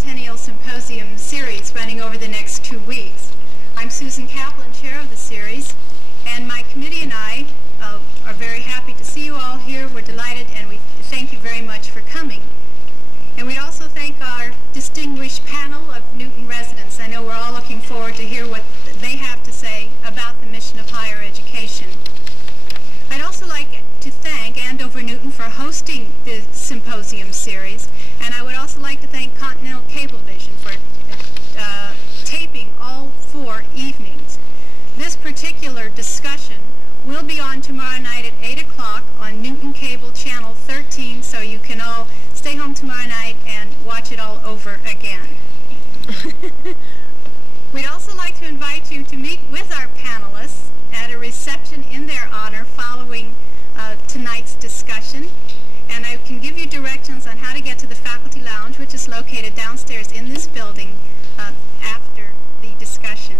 Tricentennial Symposium series running over the next 2 weeks. I'm Susan Kaplan, chair of the series, and my committee and I are very happy to see you all here. We're delighted, and we thank you very much for coming. And we also thank our distinguished panel of Newton residents. I know we're all looking forward to hear what they have to say about the mission of higher education. I'd also like to thank Andover Newton for hosting the symposium series, and I would also like to thank Continental Cablevision for taping all 4 evenings. This particular discussion will be on tomorrow night at 8 o'clock on Newton Cable Channel 13, so you can all stay home tomorrow night and watch it all over again. We'd also like to invite you to meet with our panelists at a reception in their honor following tonight's discussion. And I can give you directions on how to get to the faculty lounge, which is located downstairs in this building after the discussion.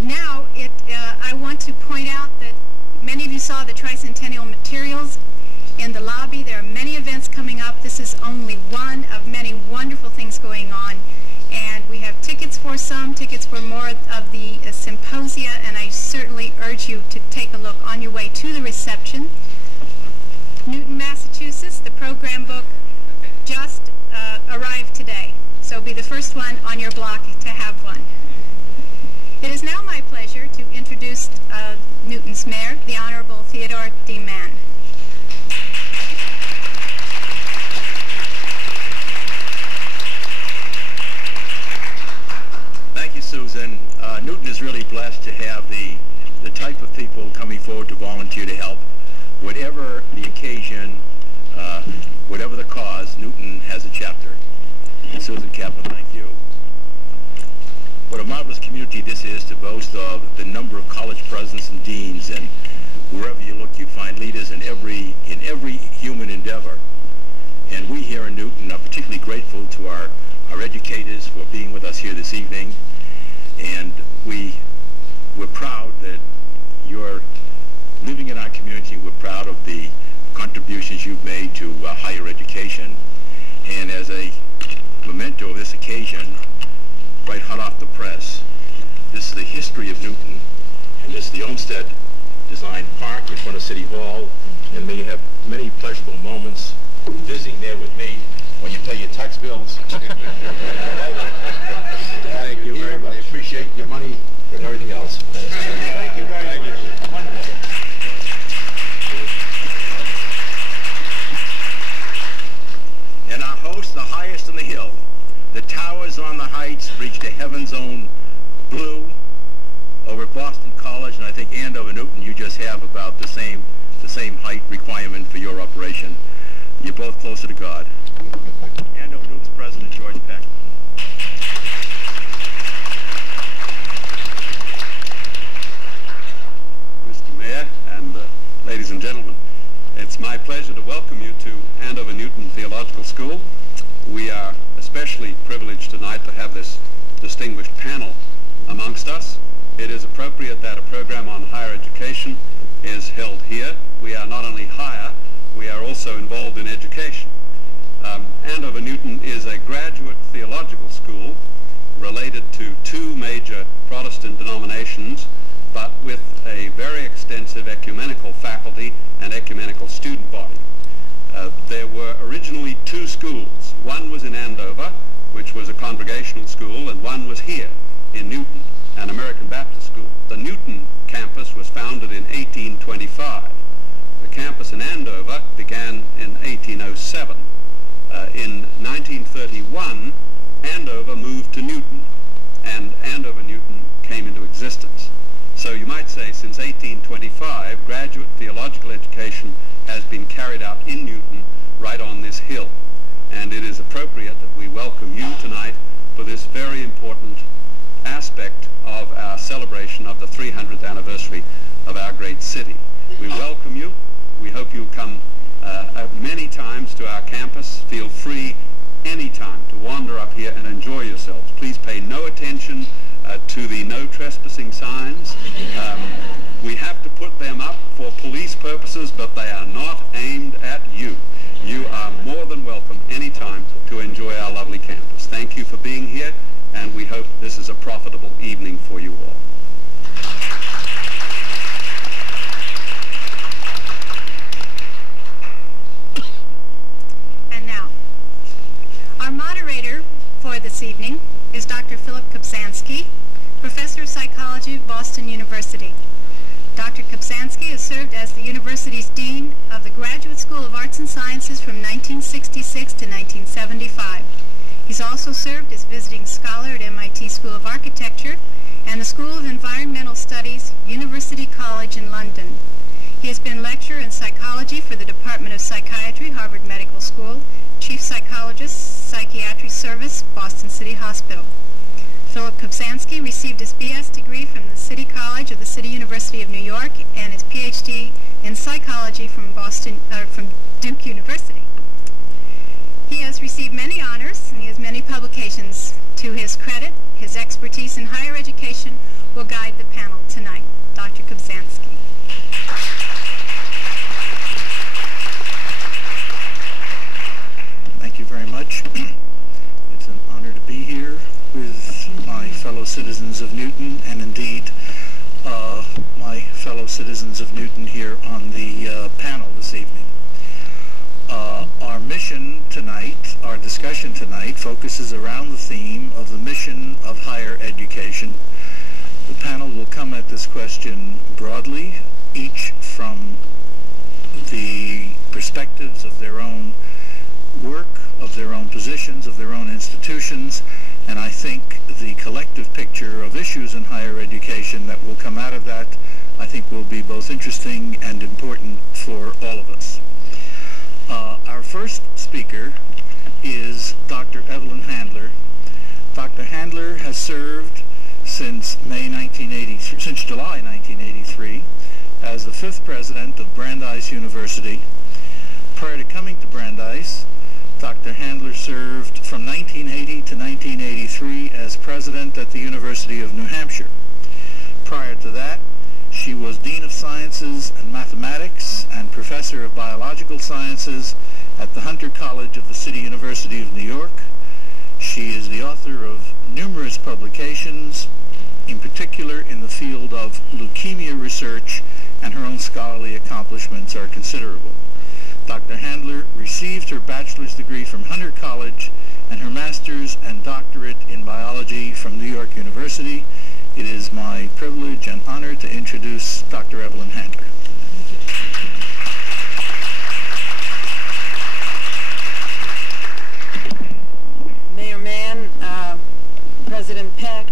Now, I want to point out that many of you saw the Tricentennial materials in the lobby. There are many events coming up. This is only one of many wonderful things going on. And we have tickets for some, tickets for more of the symposia, and I certainly urge you to take a look on your way to the reception. Newton, Massachusetts, the program book just arrived today, so be the first one on your block to have one. It is now my pleasure to introduce Newton's mayor, the Honorable Theodore D. Mann. Thank you, Susan. Newton is really blessed to have the type of people coming forward to volunteer to help. Whatever the occasion, whatever the cause, Newton has a chapter. And Susan Kaplan, thank you. What a marvelous community this is to boast of the number of college presidents and deans, and wherever you look you find leaders in every human endeavor. And we here in Newton are particularly grateful to our educators for being with us here this evening, and we're proud that you're living in our community. We're proud of the contributions you've made to higher education. And as a memento of this occasion, right hot off the press, this is the history of Newton, and this is the Olmsted designed park in front of City Hall, and may you have many pleasurable moments visiting there with me when you pay your tax bills. Thank you very much. I appreciate your money and everything else. Thank you very much. Wonderful. And our host, the highest on the hill, the towers on the heights reach to heaven's own blue over at Boston College, and I think Andover Newton, you just have about the same height requirement for your operation. You're both closer to God. Andover Newton's President, George Peck. Mr. Mayor and ladies and gentlemen, it's my pleasure to welcome you to Andover Newton Theological School. We are especially privileged tonight to have this distinguished panel amongst us. It is appropriate that a program on higher education is held here. We are not only higher, we are also involved in education. Andover Newton is a graduate theological school related to 2 major Protestant denominations, but with a very extensive ecumenical faculty and ecumenical student body. There were originally 2 schools. One was in Andover, which was a congregational school, and one was here in Newton, an American Baptist school. The Newton campus was founded in 1825. The campus in Andover began in 1807. In 1931, Andover moved to Newton, and Andover Newton came into existence. So you might say since 1825, graduate theological education has been carried out in Newton right on this hill. And it is appropriate that we welcome you tonight for this very important aspect of our celebration of the 300th anniversary of our great city. We welcome you. We hope you'll come many times to our campus. Feel free anytime to wander up here and enjoy yourselves. Please pay no attention to the no trespassing signs. We have to put them up for police purposes, but they are not aimed at you. You are more than welcome anytime to enjoy our lovely campus. Thank you. being here, and we hope this is a profitable evening for you all. And now, our moderator for this evening is Dr. Kubzansky, Professor of Psychology at Boston University. Dr. Kubzansky has served as the university's Dean of the Graduate School of Arts and Sciences from 1966 to 1975. He's also served as visiting scholar at MIT School of Architecture and the School of Environmental Studies, University College in London. He has been lecturer in psychology for the Department of Psychiatry, Harvard Medical School, Chief Psychologist, Psychiatry Service, Boston City Hospital. Kubzansky received his B.S. degree from the City College of the City University of New York and his Ph.D. in psychology from Duke University. He has received many honors and he has many publications. To his credit, his expertise in higher education will guide the panel tonight. Dr. Kubzansky. Thank you very much. It's an honor to be here with my fellow citizens of Newton, and indeed my fellow citizens of Newton here on the panel this evening. Our mission tonight, our discussion tonight, focuses around the theme of the mission of higher education. The panel will come at this question broadly, each from the perspectives of their own work, of their own positions, of their own institutions, and I think the collective picture of issues in higher education that will come out of that, I think, will be both interesting and important for all of us. Our first speaker is Dr. Evelyn Handler. Dr. Handler has served since July 1983 as the 5th president of Brandeis University. Prior to coming to Brandeis, Dr. Handler served from 1980 to 1983 as president at the University of New Hampshire. Prior to that, she was Dean of Sciences and Mathematics and Professor of Biological Sciences at the Hunter College of the City University of New York. She is the author of numerous publications, in particular in the field of leukemia research, and her own scholarly accomplishments are considerable. Dr. Handler received her bachelor's degree from Hunter College and her master's and doctorate in biology from New York University. It is my privilege and honor to introduce Dr. Evelyn Handler. Mayor Mann, President Peck,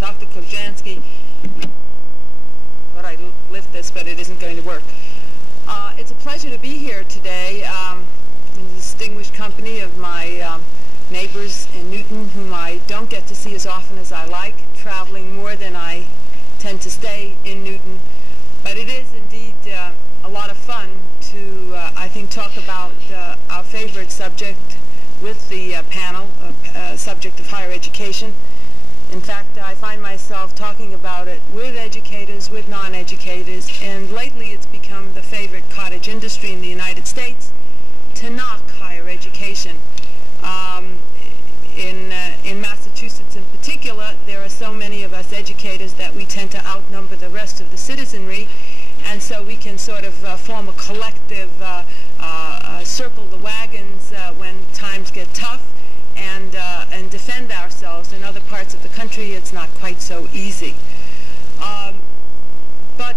Dr. Kubzansky. Thought I'd lift this, but it isn't going to work. It's a pleasure to be here today in the distinguished company of my neighbors in Newton, whom I don't get to see as often as I like, traveling more than I tend to stay in Newton. But it is indeed a lot of fun to, I think, talk about our favorite subject with the panel, subject of higher education. In fact, I find myself talking about it with educators, with non-educators, and lately it's become the favorite cottage industry in the United States to knock higher education. In Massachusetts in particular, there are so many of us educators that we tend to outnumber the rest of the citizenry, and so we can sort of form a collective, circle the wagons when times get tough, and defend ourselves. In other parts of the country, it's not quite so easy. But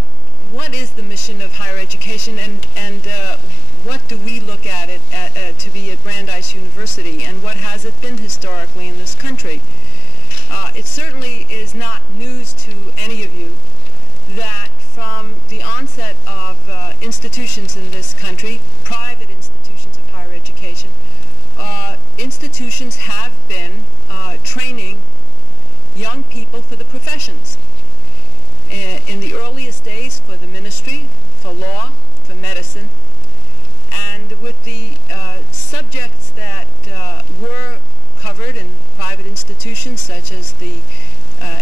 what is the mission of higher education, and what do we look at it to be at Brandeis University, and what has it been historically in this country? It certainly is not news to any of you that from the onset of institutions in this country, private institutions of higher education, institutions have been training young people for the professions. In the earliest days, for the ministry, for law, for medicine, and with the subjects that were covered in private institutions, such as the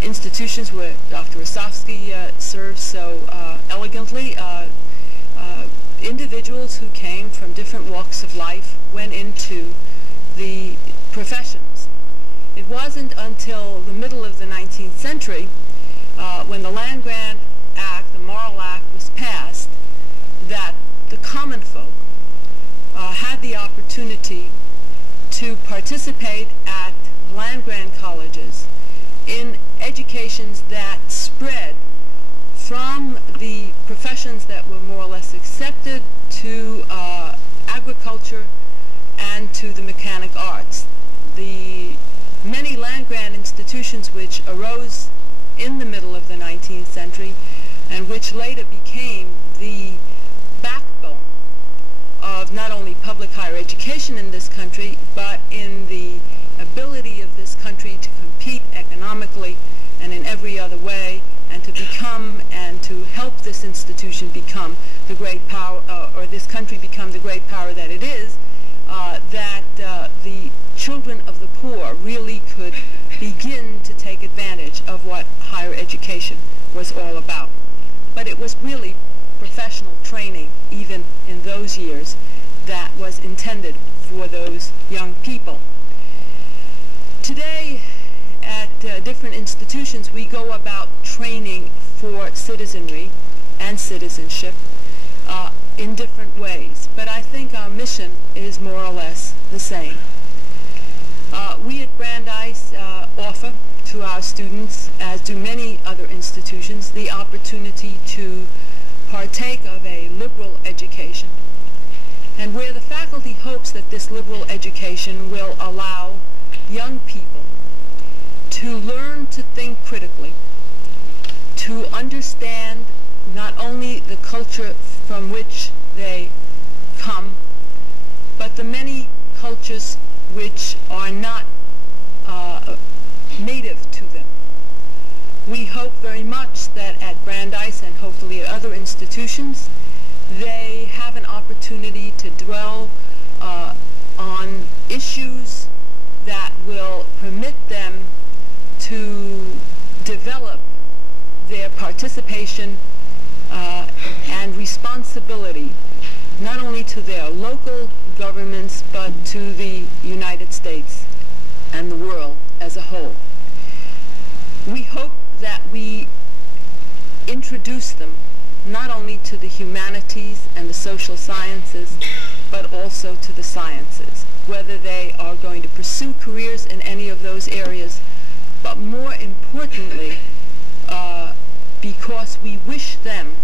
institutions where Dr. Rosovsky serves so elegantly, individuals who came from different walks of life went into the professions. wasn't until the middle of the 19th century, when the Land-Grant Act, the Morrill Act, was passed, that the common folk had the opportunity to participate at land-grant colleges in educations that spread from the professions that were more or less accepted to agriculture and to the mechanic arts. The many land-grant institutions which arose in the middle of the 19th century and which later became the backbone of not only public higher education in this country, but in the ability of this country to compete economically and in every other way, and to become and to help this institution become the great power, or this country become the great power that it is, that the children of the poor really could begin to take advantage of what higher education was all about. But it was really professional training, even in those years, that was intended for those young people. Today, at different institutions, we go about training for citizenry and citizenship in different ways. But I think our mission is more or less the same. We at Brandeis offer to our students, as do many other institutions, the opportunity to partake of a liberal education, and where the faculty hopes that this liberal education will allow young people to learn to think critically, to understand not only the culture from which they come, but the many cultures which are not native to them. We hope very much that at Brandeis and hopefully at other institutions, they have an opportunity to dwell on issues that will permit them to develop their participation and responsibility not only to their local governments but to the United States and the world as a whole. We hope that we introduce them not only to the humanities and the social sciences, but also to the sciences, whether they are going to pursue careers in any of those areas, but more importantly, because we wish them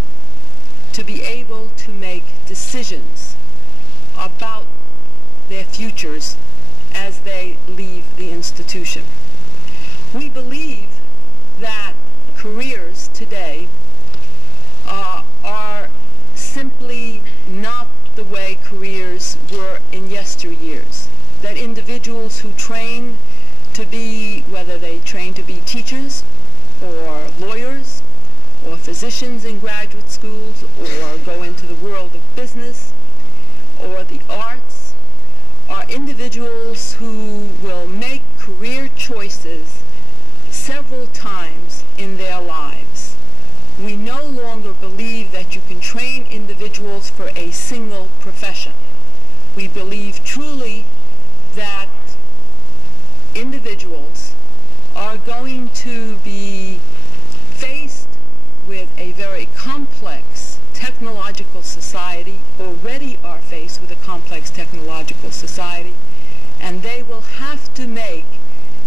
to be able to make decisions about their futures as they leave the institution. We believe that careers today are simply not the way careers were in yesteryears. That individuals who train to be, whether they train to be teachers or lawyers or physicians in graduate schools or go into the world of business or the arts, are individuals who will make career choices several times in their lives. We no longer believe that you can train individuals for a single profession. We believe truly that individuals are going to be faced with a very complex technological society, already are faced with a complex technological society, and they will have to make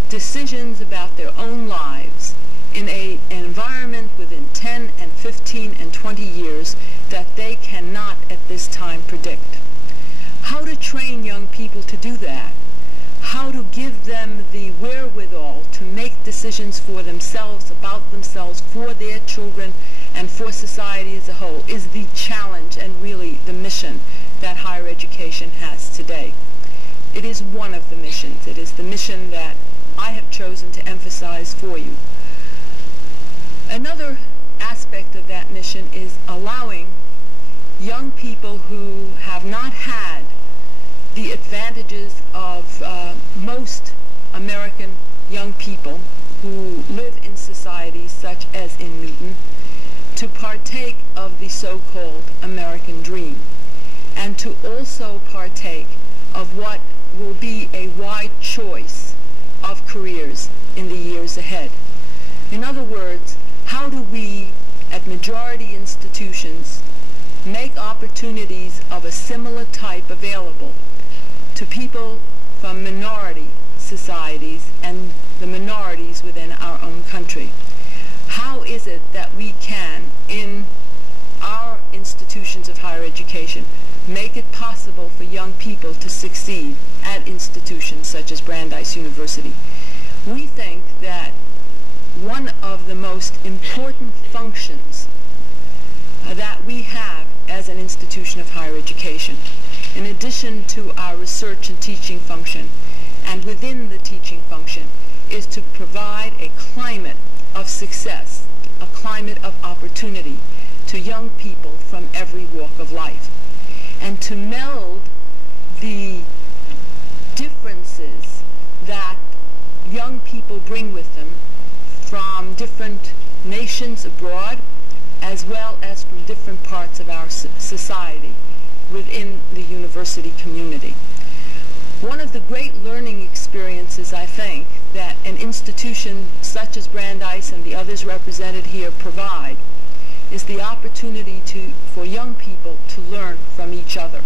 decisions about their own lives in an environment within 10 and 15 and 20 years that they cannot at this time predict. How to train young people to do that, how to give them the wherewithal to make decisions for themselves, about themselves, for their children, and for society as a whole, is the challenge and really the mission that higher education has today. It is one of the missions. It is the mission that I have chosen to emphasize for you. Another aspect of that mission is allowing young people who have not had the advantages of most American young people who live in societies such as in Newton to partake of the so-called American dream, and to also partake of what will be a wide choice of careers in the years ahead. In other words, how do we, at majority institutions, make opportunities of a similar type available to people from minority societies and the minorities within our own country? How is it that we can, in our institutions of higher education, make it possible for young people to succeed at institutions such as Brandeis University? We think that one of the most important functions that we have as an institution of higher education, in addition to our research and teaching function, and within the teaching function, is to provide a climate of success, a climate of opportunity to young people from every walk of life, and to meld the differences that young people bring with them from different nations abroad, as well as from different parts of our society within the university community. One of the great learning experiences, I think, that an institution such as Brandeis and the others represented here provide is the opportunity for young people to learn from each other,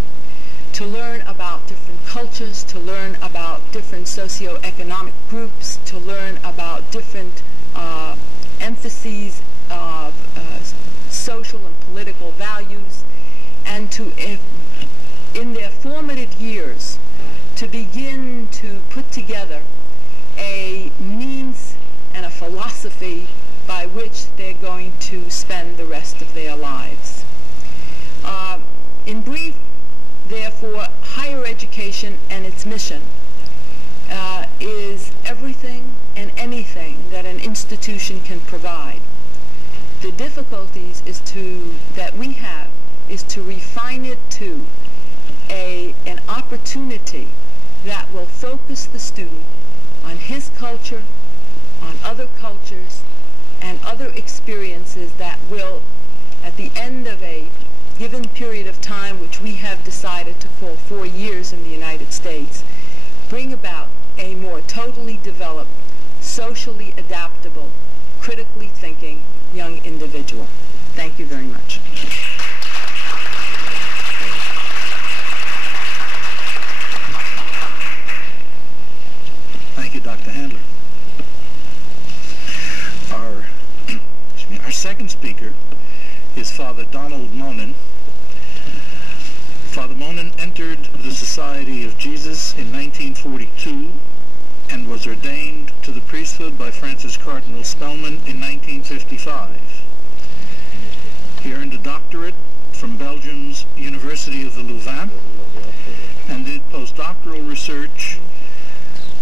to learn about different cultures, to learn about different socioeconomic groups, to learn about different emphases of social and political values, and to, in their formative years, to begin to put together a means and a philosophy by which they're going to spend the rest of their lives. In brief, therefore, higher education and its mission is everything and anything that an institution can provide. The difficulties that we have is to refine it to an opportunity that will focus the student on his culture, on other cultures, and other experiences that will, at the end of a given period of time, which we have decided to call 4 years in the United States, bring about a more totally developed, socially adaptable, critically thinking young individual. Thank you very much. Thank you, Dr. Handler. Our second speaker is Father Donald Monan. Father Monan entered the Society of Jesus in 1942 and was ordained to the priesthood by Francis Cardinal Spellman in 1955. He earned a doctorate from Belgium's University of the Louvain and did postdoctoral research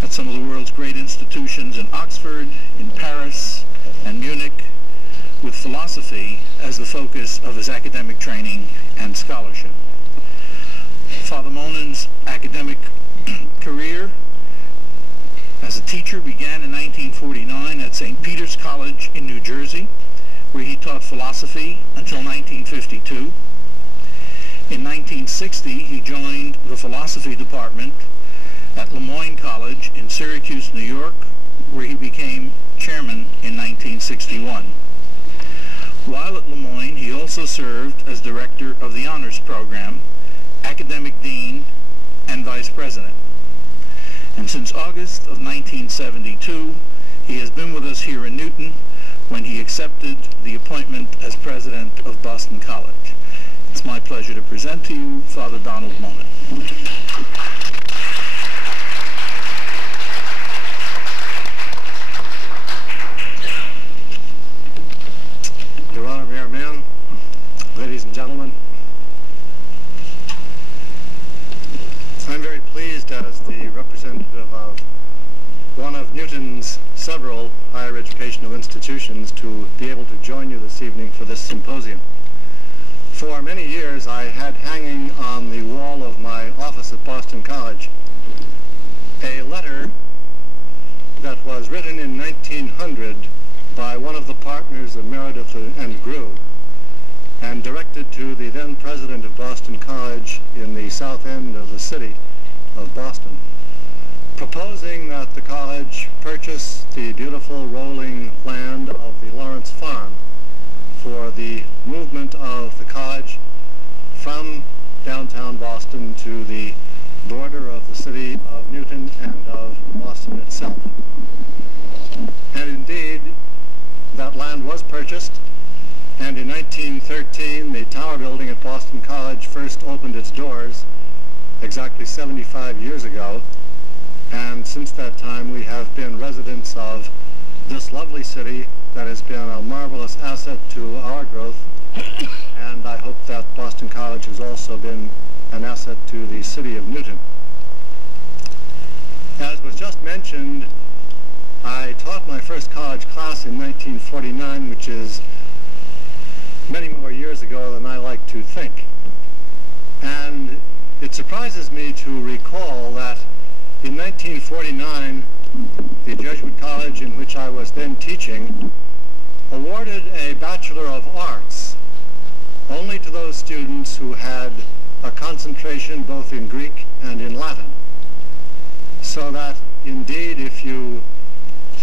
at some of the world's great institutions in Oxford, in Paris, and Munich, with philosophy as the focus of his academic training and scholarship. Father Monan's academic career as a teacher began in 1949 at St. Peter's College in New Jersey, where he taught philosophy until 1952. In 1960, he joined the philosophy department at Lemoyne College in Syracuse, New York, where he became chairman in 1961. While at Lemoyne, he also served as director of the honors program, academic dean, and vice president. And since August of 1972, he has been with us here in Newton when he accepted the appointment as president of Boston College. It's my pleasure to present to you Father Donald Monan. Your Honor, Mayor Mann, ladies and gentlemen, I'm very pleased as the representative of one of Newton's several higher educational institutions to be able to join you this evening for this symposium. For many years, I had hanging on the wall of my office at Boston College a letter that was written in 1900 by one of the partners of Meredith and Grew and directed to the then president of Boston College in the south end of the city of Boston. proposing that the college purchase the beautiful rolling land of the Lawrence Farm for the movement of the college from downtown Boston to the border of the city of Newton and of Boston itself. And indeed, that land was purchased, and in 1913, the Tower Building at Boston College first opened its doors exactly 75 years ago, and since that time we have been residents of this lovely city that has been a marvelous asset to our growth, and I hope that Boston College has also been an asset to the city of Newton. As was just mentioned, I taught my first college class in 1949, which is many more years ago than I like to think. And it surprises me to recall that in 1949, the Jesuit college in which I was then teaching awarded a Bachelor of Arts only to those students who had a concentration both in Greek and in Latin. So that indeed, if you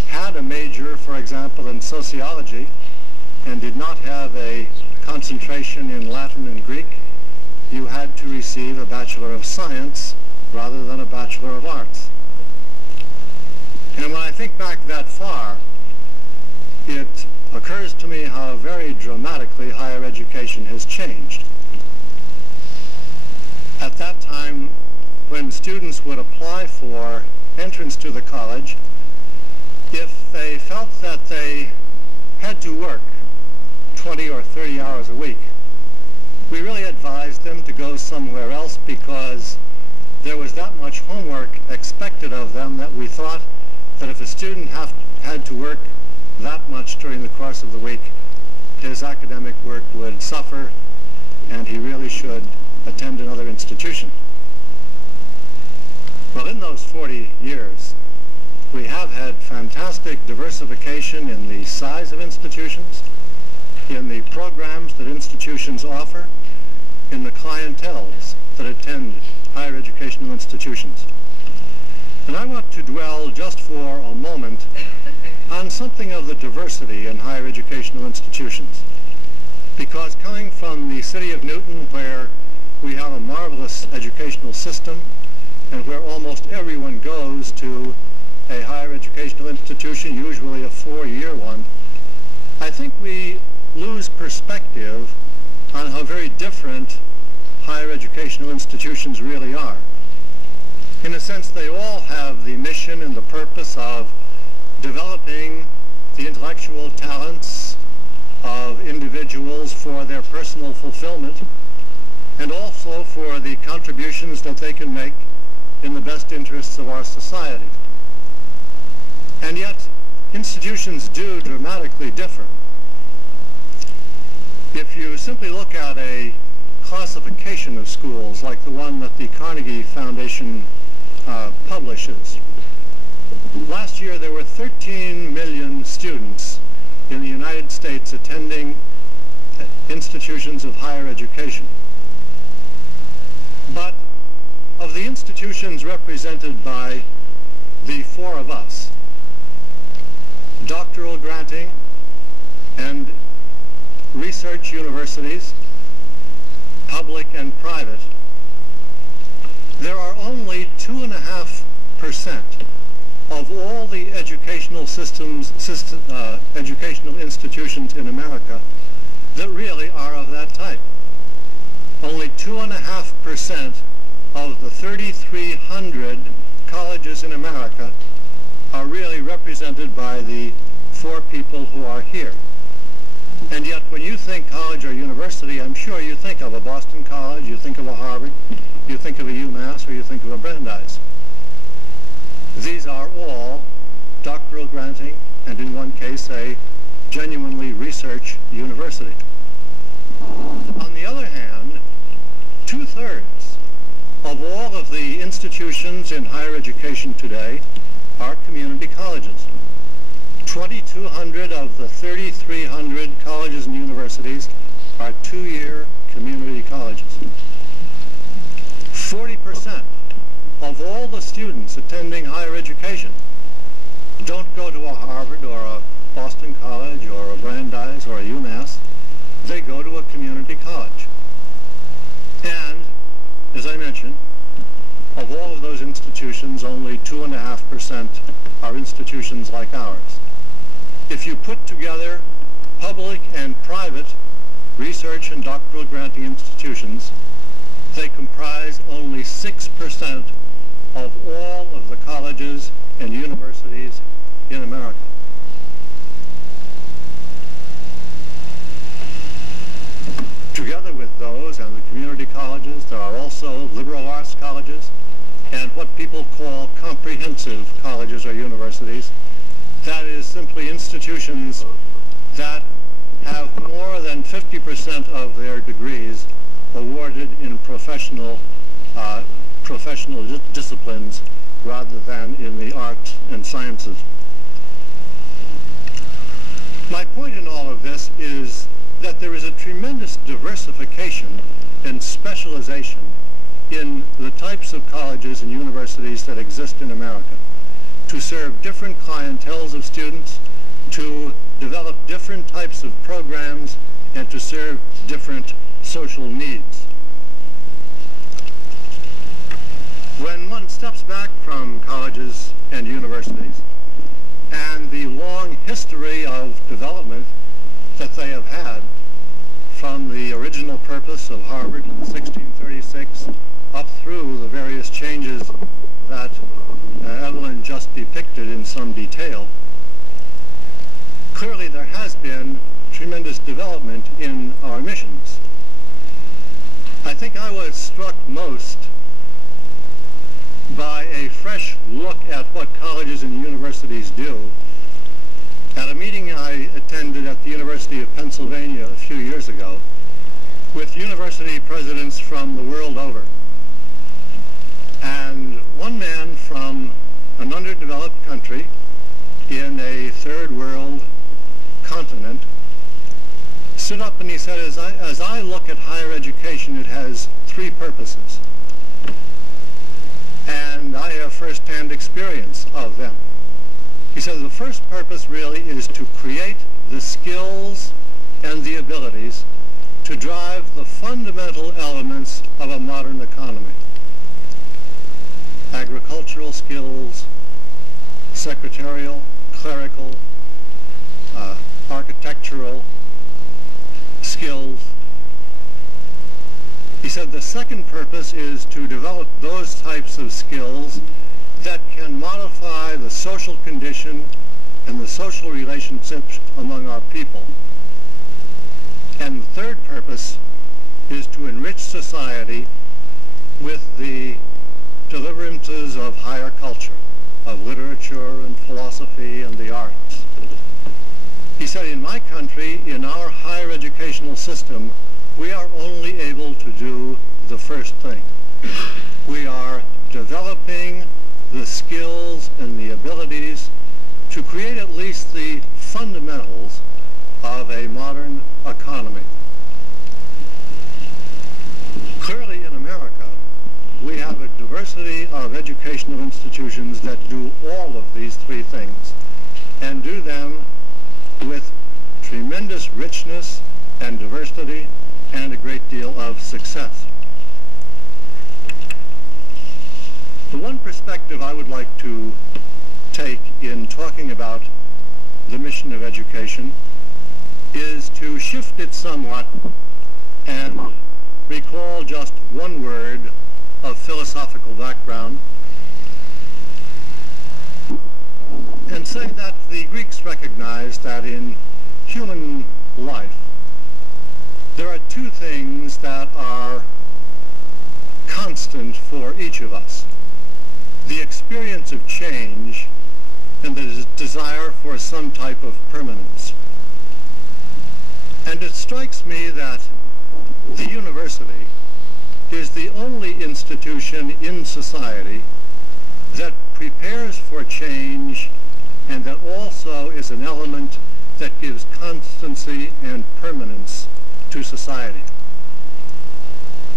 had a major, for example, in sociology and did not have a concentration in Latin and Greek, you had to receive a Bachelor of Science rather than a Bachelor of Arts. And when I think back that far, it occurs to me how very dramatically higher education has changed. At that time, when students would apply for entrance to the college, if they felt that they had to work 20 or 30 hours a week, we really advised them to go somewhere else because there was that much homework expected of them that we thought that if a student had to work that much during the course of the week, his academic work would suffer and he really should attend another institution. Well, in those 40 years, we have had fantastic diversification in the size of institutions, in the programs that institutions offer, in the clienteles that attend higher educational institutions. And I want to dwell just for a moment on something of the diversity in higher educational institutions. Because coming from the city of Newton, where we have a marvelous educational system and where almost everyone goes to a higher educational institution, usually a 4-year one, I think we lose perspective on how very different higher educational institutions really are. In a sense, they all have the mission and the purpose of developing the intellectual talents of individuals for their personal fulfillment and also for the contributions that they can make in the best interests of our society. And yet, institutions do dramatically differ. If you simply look at a classification of schools like the one that the Carnegie Foundation publishes, last year there were 13 million students in the United States attending institutions of higher education. But of the institutions represented by the four of us, doctoral granting and research universities, public and private, there are only 2.5% of all the educational educational institutions in America that really are of that type. Only 2.5% of the 3,300 colleges in America are really represented by the four people who are here. And yet when you think college or university, I'm sure you think of a Boston College, you think of a Harvard, you think of a UMass, or you think of a Brandeis. These are all doctoral granting, and in one case a genuinely research university. On the other hand, 2/3 of all of the institutions in higher education today are community colleges. 2,200 of the 3,300 colleges and universities are 2-year community colleges. 40% of all the students attending higher education don't go to a Harvard or a Boston College or a Brandeis or a UMass. They go to a community college. And, as I mentioned, of all of those institutions, only 2.5% are institutions like ours. If you put together public and private research and doctoral granting institutions, they comprise only 6% of all of the colleges and universities in America. Together with those and the community colleges, there are also liberal arts colleges and what people call comprehensive colleges or universities. That is simply institutions that have more than 50% of their degrees awarded in professional disciplines rather than in the arts and sciences. My point in all of this is that there is a tremendous diversification and specialization in the types of colleges and universities that exist in America to serve different clienteles of students, to develop different types of programs, and to serve different social needs. When one steps back from colleges and universities and the long history of development that they have had, from the original purpose of Harvard in 1636 up through the various changes that Evelyn just depicted in some detail, clearly there has been tremendous development in our missions. I think I was struck most by a fresh look at what colleges and universities do at a meeting I attended at the University of Pennsylvania a few years ago with university presidents from the world over. And one man from an underdeveloped country in a third world continent stood up and he said, as I look at higher education, it has three purposes. And I have first-hand experience of them. He said the first purpose really is to create the skills and the abilities to drive the fundamental elements of a modern economy. Agricultural skills, secretarial, clerical, architectural skills. He said the second purpose is to develop those types of skills that can modify the social condition and the social relationships among our people. And the third purpose is to enrich society with the deliverances of higher culture, of literature and philosophy and the arts. He said, in my country, in our higher educational system, we are only able to do the first thing. We are developing the skills and the abilities to create at least the fundamentals of a modern economy. Clearly in America, we have a diversity of educational institutions that do all of these three things and do them with tremendous richness and diversity and a great deal of success. The one perspective I would like to take in talking about the mission of education is to shift it somewhat and recall just one word of philosophical background and say that the Greeks recognized that in human life there are two things that are constant for each of us: the experience of change and the desire for some type of permanence. And it strikes me that the university is the only institution in society that prepares for change and that also is an element that gives constancy and permanence to society.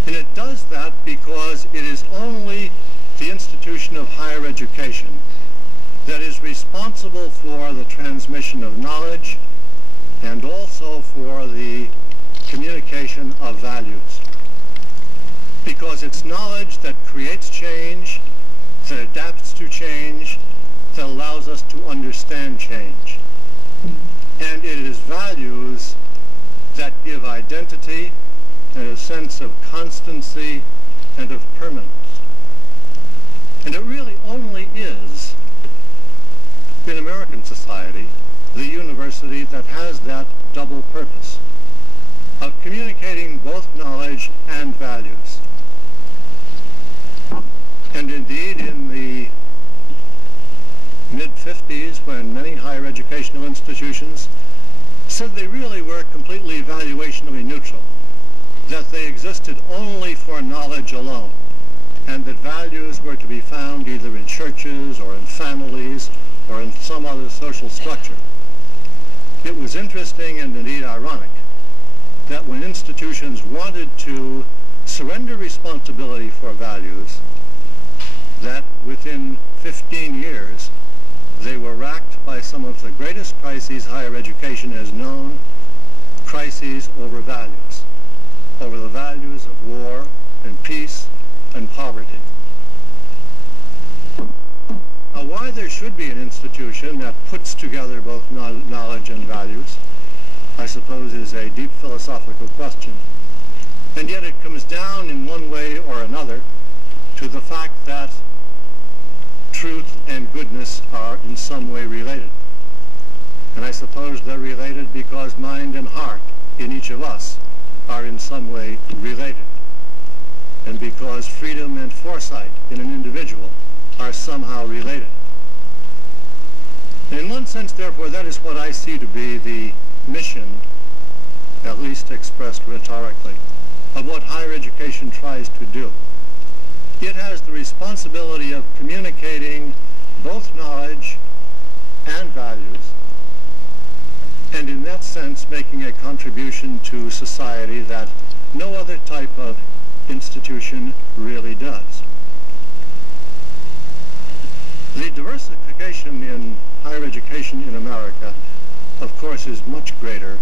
And it does that because it is only the institution of higher education that is responsible for the transmission of knowledge and also for the communication of values. Because it's knowledge that creates change, that adapts to change, that allows us to understand change. And it is values that give identity and a sense of constancy and of permanence. And it really only is, in American society, the university that has that double purpose of communicating both knowledge and values. And indeed, in the mid-50s, when many higher educational institutions said they really were completely evaluationally neutral, that they existed only for knowledge alone, and that values were to be found either in churches or in families or in some other social structure. It was interesting and indeed ironic that when institutions wanted to surrender responsibility for values, that within 15 years they were racked by some of the greatest crises higher education has known, crises over values, over the values of war and peace and poverty. Now, why there should be an institution that puts together both knowledge and values, I suppose, is a deep philosophical question. And yet it comes down in one way or another to the fact that truth and goodness are in some way related. And I suppose they're related because mind and heart in each of us are in some way related. And because freedom and foresight in an individual are somehow related. And in one sense, therefore, that is what I see to be the mission, at least expressed rhetorically, of what higher education tries to do. It has the responsibility of communicating both knowledge and values, and in that sense making a contribution to society that no other type of institution really does. The diversification in higher education in America, of course, is much greater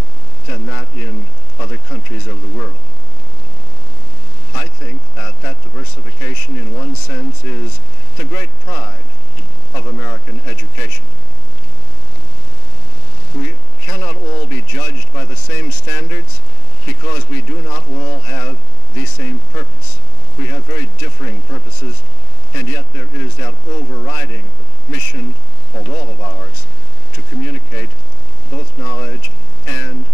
than that in other countries of the world. I think that that diversification in one sense is the great pride of American education. We cannot all be judged by the same standards because we do not all have the same purpose. We have very differing purposes, and yet there is that overriding mission of all of ours to communicate both knowledge and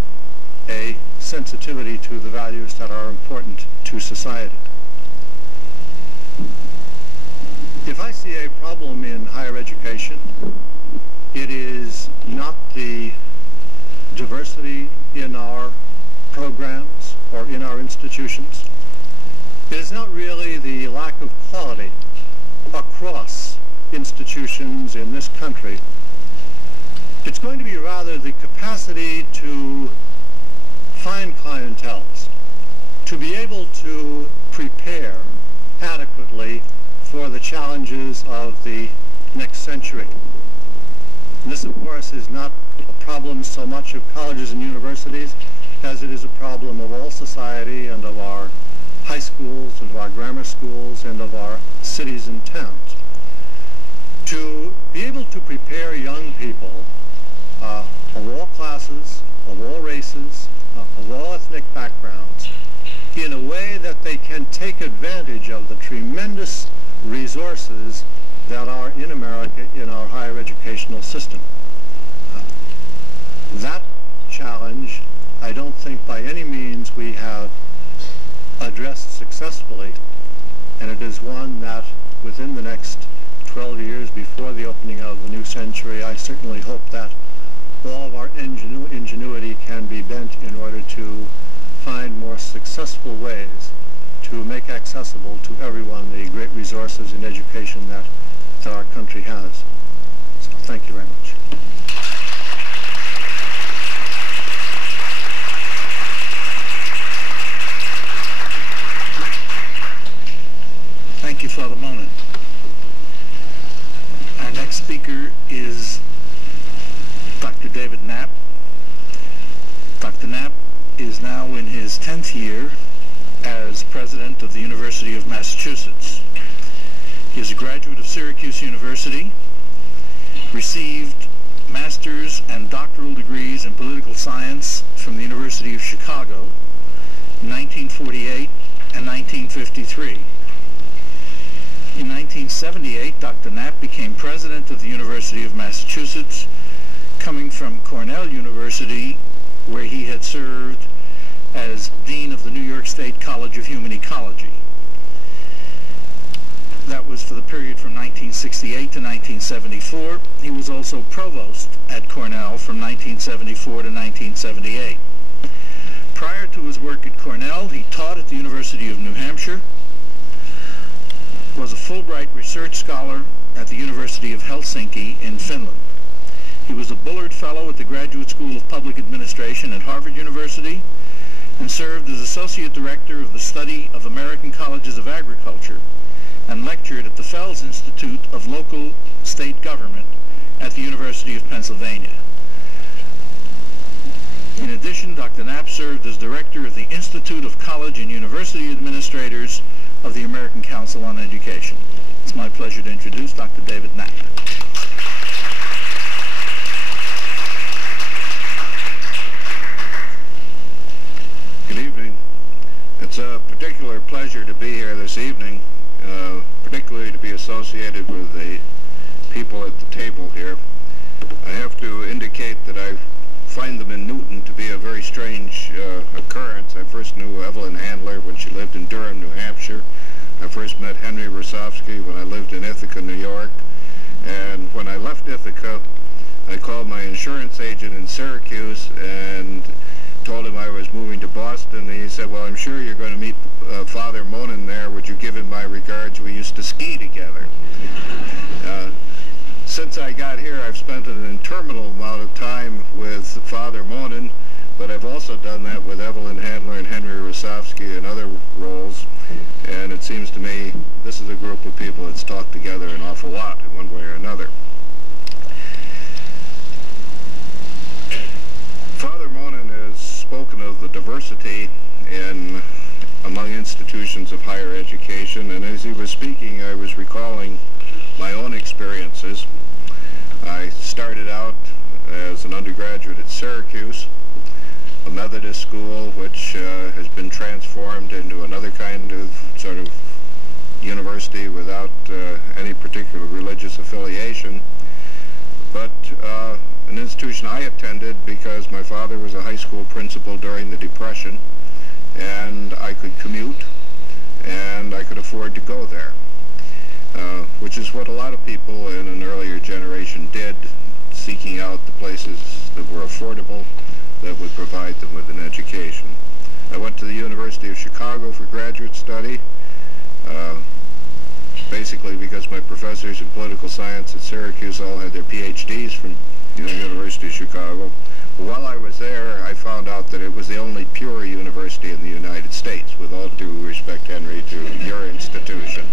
a sensitivity to the values that are important to society. If I see a problem in higher education, it is not the diversity in our programs or in our institutions. It is not really the lack of quality across institutions in this country. It's going to be rather the capacity to find clienteles, to be able to prepare adequately for the challenges of the next century. And this, of course, is not a problem so much of colleges and universities as it is a problem of all society and of our high schools and of our grammar schools and of our cities and towns. To be able to prepare young people of all classes, of all races, of all ethnic backgrounds, in a way that they can take advantage of the tremendous resources that are in America in our higher educational system. That challenge, I don't think by any means we have addressed successfully, and it is one that within the next 12 years before the opening of the new century, I certainly hope that all of our ingenuity can be bent in order to find more successful ways to make accessible to everyone the great resources in education that our country has. So thank you very much. Thank you, Father Monan. speaker is Dr. David Knapp. Dr. Knapp is now in his 10th year as president of the University of Massachusetts. He is a graduate of Syracuse University, received master's and doctoral degrees in political science from the University of Chicago in 1948 and 1953. In 1978, Dr. Knapp became president of the University of Massachusetts, coming from Cornell University, where he had served as dean of the New York State College of Human Ecology. That was for the period from 1968 to 1974. He was also provost at Cornell from 1974 to 1978. Prior to his work at Cornell, he taught at the University of New Hampshire, was a Fulbright research scholar at the University of Helsinki in Finland. He was a Bullard Fellow at the Graduate School of Public Administration at Harvard University and served as Associate Director of the Study of American Colleges of Agriculture and lectured at the Fels Institute of Local State Government at the University of Pennsylvania. In addition, Dr. Knapp served as Director of the Institute of College and University Administrators of the American Council on Education. It's my pleasure to introduce Dr. David Knapp. Good evening. It's a particular pleasure to be here this evening, particularly to be associated with the people at the table here. I have to indicate that I find them in Newton to be a very strange occurrence. I first knew Evelyn Handler when she lived in Durham, New Hampshire. I first met Henry Rosovsky when I lived in Ithaca, New York. And when I left Ithaca, I called my insurance agent in Syracuse and told him I was moving to Boston. And he said, well, I'm sure you're going to meet Father Monan there. Would you give him my regards? We used to ski together. Since I got here, I've spent an interminable amount of time with Father Monan, but I've also done that with Evelyn Handler and Henry Rosovsky in other roles, and it seems to me this is a group of people that's talked together an awful lot in one way or another. Father Monan has spoken of the diversity among institutions of higher education, and as he was speaking, I was recalling my own experiences. I started out as an undergraduate at Syracuse, a Methodist school which has been transformed into another kind of sort of university without any particular religious affiliation, but an institution I attended because my father was a high school principal during the Depression, and I could commute, and I could afford to go there. Which is what a lot of people in an earlier generation did, seeking out the places that were affordable, that would provide them with an education. I went to the University of Chicago for graduate study, basically because my professors in political science at Syracuse all had their PhDs from the University of Chicago. But while I was there, I found out that it was the only pure university in the United States, with all due respect, Henry, to your institution.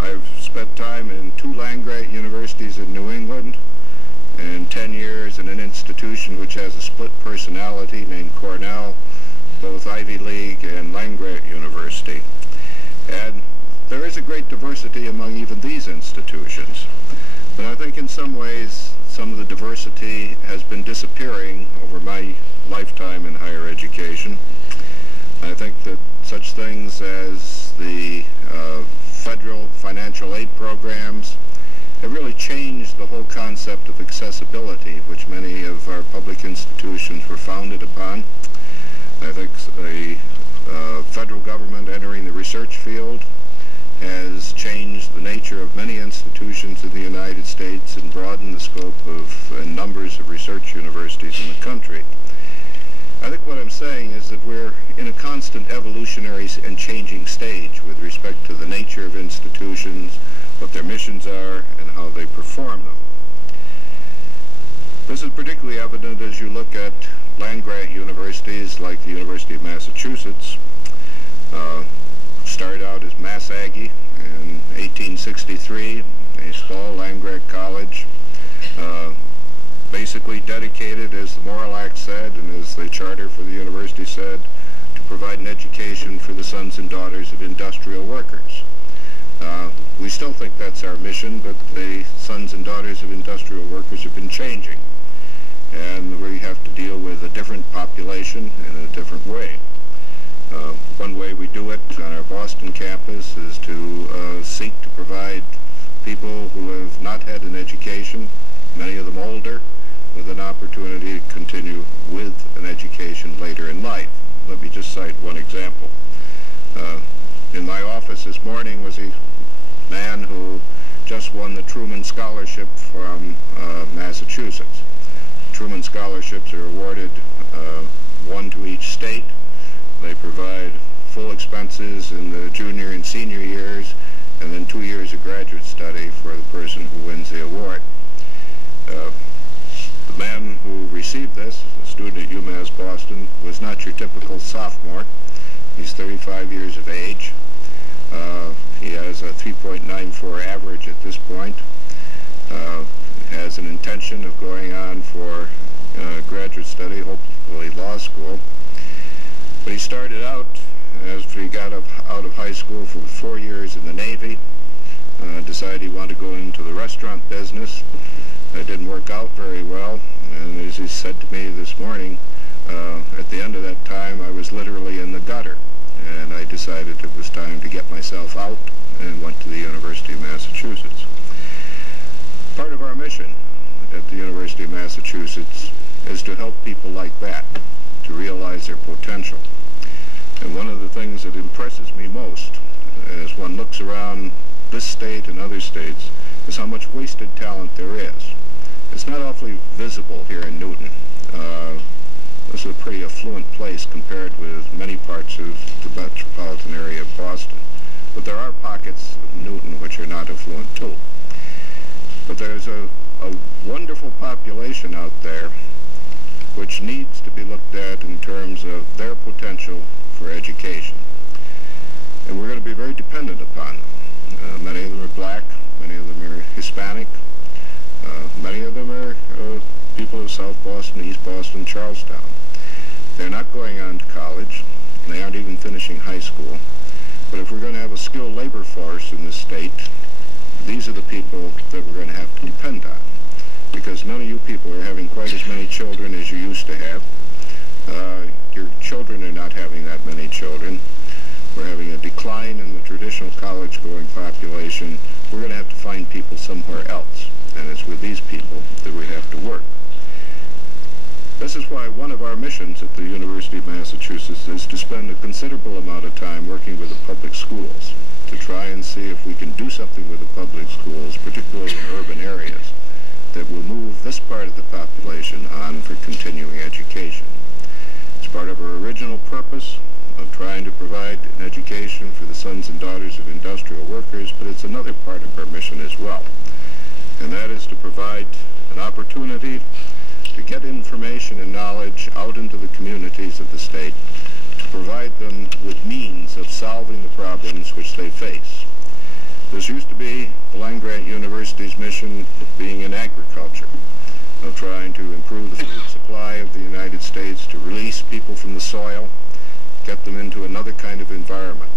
I've spent time in 2 land-grant universities in New England and 10 years in an institution which has a split personality named Cornell, both Ivy League and land-grant university. And there is a great diversity among even these institutions. But I think in some ways some of the diversity has been disappearing over my lifetime in higher education. I think that such things as the federal financial aid programs have really changed the whole concept of accessibility, which many of our public institutions were founded upon. I think the federal government entering the research field has changed the nature of many institutions in the United States and broadened the scope of and numbers of research universities in the country. I think what I'm saying is that we're in a constant evolutionary and changing stage with respect to the nature of institutions, what their missions are, and how they perform them. This is particularly evident as you look at land-grant universities like the University of Massachusetts. Started out as Mass Aggie in 1863 a small land-grant college, basically dedicated, as the Moral Act said, and as the charter for the university said, to provide an education for the sons and daughters of industrial workers. We still think that's our mission, but the sons and daughters of industrial workers have been changing, and we have to deal with a different population in a different way. One way we do it on our Boston campus is to seek to provide people who have not had an education, many of them older, with an opportunity to continue with an education later in life. Let me just cite one example. In my office this morning was a man who just won the Truman Scholarship from Massachusetts. Truman Scholarships are awarded one to each state. They provide full expenses in the junior and senior years, and then 2 years of graduate study for the person who wins the award. The man who received this, a student at UMass Boston, was not your typical sophomore. He's 35 years of age. He has a 3.94 average at this point. Has an intention of going on for graduate study, hopefully law school. But he started out, after he got out of high school, for 4 years in the Navy. Decided he wanted to go into the restaurant business. It didn't work out very well, and as he said to me this morning, at the end of that time I was literally in the gutter, and I decided it was time to get myself out and went to the University of Massachusetts. Part of our mission at the University of Massachusetts is to help people like that to realize their potential. And one of the things that impresses me most as one looks around this state and other states is how much wasted talent there is. It's not awfully visible here in Newton. This is a pretty affluent place compared with many parts of the metropolitan area of Boston. But there are pockets of Newton which are not affluent too. But there's a wonderful population out there which needs to be looked at in terms of their potential for education. And we're going to be very dependent upon them. Many of them are black, many of them are Hispanic, many of them are people of South Boston, East Boston, Charlestown. They're not going on to college, and they aren't even finishing high school. But if we're going to have a skilled labor force in this state, these are the people that we're going to have to depend on. Because none of you people are having quite as many children as you used to have. Your children are not having that many children. We're having a decline in the traditional college-going population. We're going to have to find people somewhere else, and it's with these people that we have to work. This is why one of our missions at the University of Massachusetts is to spend a considerable amount of time working with the public schools to try and see if we can do something with the public schools, particularly in urban areas, that will move this part of the population on for continuing education. It's part of our original purpose of trying to provide an education for the sons and daughters of industrial workers, but it's another part of our mission as well. And that is to provide an opportunity to get information and knowledge out into the communities of the state, to provide them with means of solving the problems which they face. This used to be the land-grant university's mission being in agriculture, of trying to improve the food supply of the United States, to release people from the soil, get them into another kind of environment.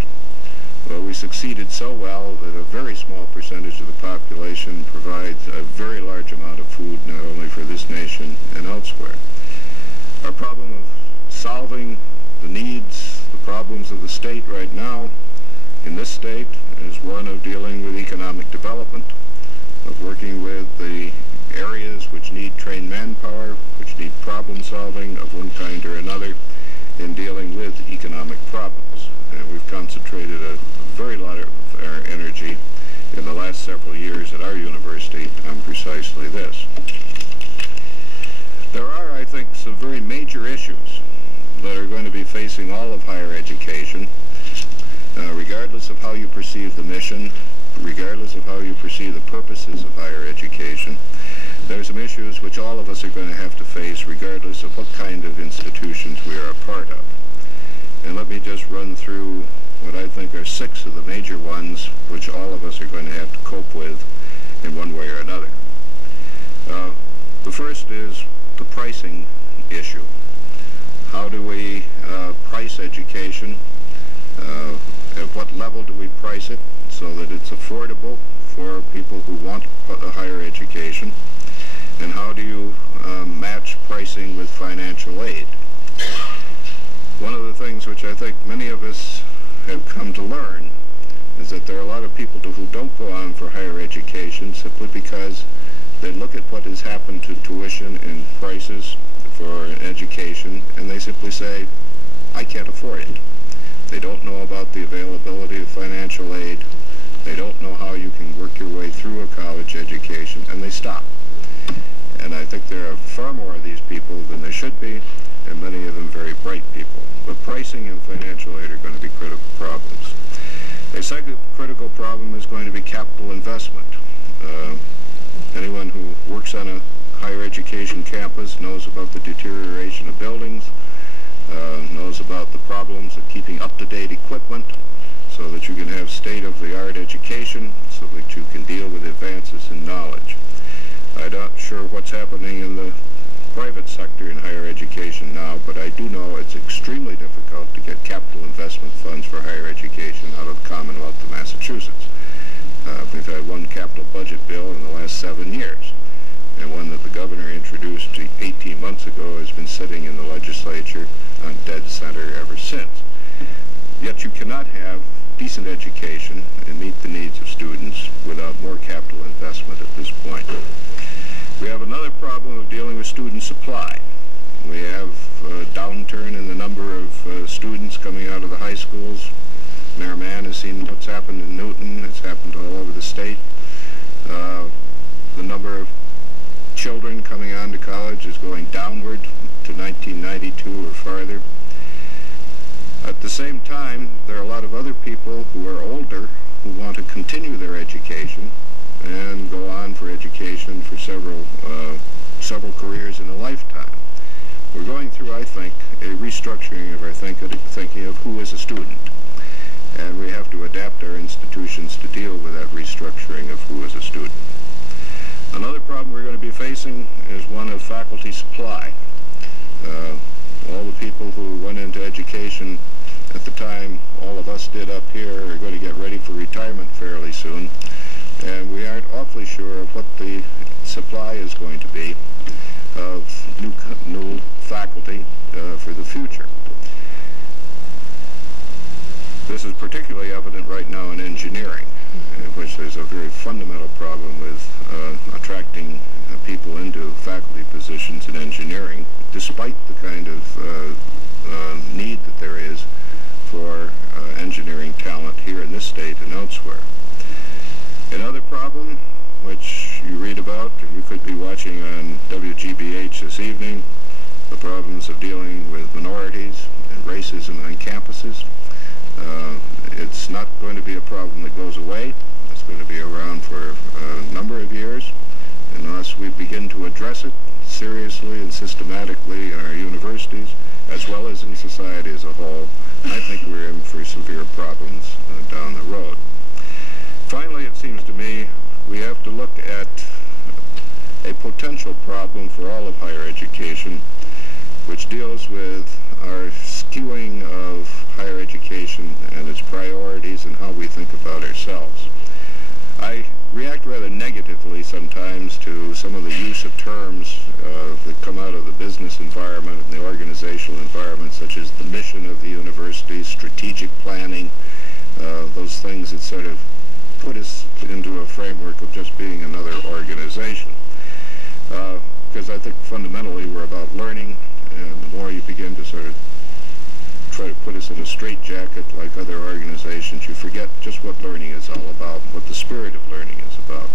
Well, we succeeded so well that a very small percentage of the population provides a very large amount of food, not only for this nation and elsewhere. Our problem of solving the needs, the problems of the state right now in this state is one of dealing with economic development, of working with the areas which need trained manpower, which need problem solving of one kind or another in dealing with economic problems. And we've concentrated a very lot of our energy in the last several years at our university on precisely this. There are, I think, some very major issues that are going to be facing all of higher education, regardless of how you perceive the mission, regardless of how you perceive the purposes of higher education. There are some issues which all of us are going to have to face regardless of what kind of institutions we are a part of. And let me just run through what I think are 6 of the major ones which all of us are going to have to cope with first is the pricing issue. How do we price education? At what level do we price it so that it's affordable for people who want a higher education? And how do you match pricing with financial aid? One of the things which I think many of us have come to learn is that there are a lot of people who don't go on for higher education simply because they look at what has happened to tuition and prices for education, and they simply say, I can't afford it. They don't know about the availability of financial aid. They don't know how you can work your way through a college education, and they stop. And I think there are far more of these people than there should be, and many of them very bright people. But pricing and financial aid are going to be critical problems. A second critical problem is going to be capital investment. Anyone who works on a higher education campus knows about the deterioration of buildings, knows about the problems of keeping up-to-date equipment so that you can have state-of-the-art education, so that you can deal with advances in knowledge. I'm not sure what's happening in the private sector in higher education now, but I do know it's extremely difficult to get capital investment funds for higher education out of the Commonwealth of Massachusetts. We've had one capital budget bill in the last 7 years, and one that the governor introduced 18 months ago has been sitting in the legislature on dead center ever since. Yet you cannot have decent education and meet the needs of students without more capital investment at this point. We have another problem of dealing with student supply. We have a downturn in the number of students coming out of the high schools. Mayor Mann has seen what's happened in Newton. It's happened all over the state. The number of children coming on to college is going downward to 1992 or farther. At the same time, there are a lot of other people who are older who want to continue their education and go on for education for several careers in a lifetime. We're going through, I think, a restructuring of our thinking of who is a student. And we have to adapt our institutions to deal with that restructuring of who is a student. Another problem we're going to be facing is one of faculty supply. All the people who went into education at the time all of us did up here are going to get ready for retirement fairly soon, and we aren't awfully sure of what the supply is going to be of new faculty for the future. This is particularly evident right now in engineering, in which there's a very fundamental problem with attracting people into faculty positions in engineering, despite the kind of need that there is for engineering talent here in this state and elsewhere. Another problem, which you read about, and you could be watching on WGBH this evening, the problems of dealing with minorities and racism on campuses. It's not going to be a problem that goes away. It's going to be around for a number of years. And unless we begin to address it seriously and systematically in our universities, as well as in society as a whole, I think we're in for severe problems down the road. Finally, it seems to me we have to look at a potential problem for all of higher education, which deals with our skewing of higher education and its priorities and how we think about ourselves. I react rather negatively sometimes to some of the use of terms that come out of the business environment and the organizational environment, such as the mission of the university, strategic planning, those things that sort of put us into a framework of just being another organization. Because I think fundamentally we're about learning, and the more you begin to sort of try to put us in a straitjacket like other organizations, you forget just what learning is all about, what the spirit of learning is about.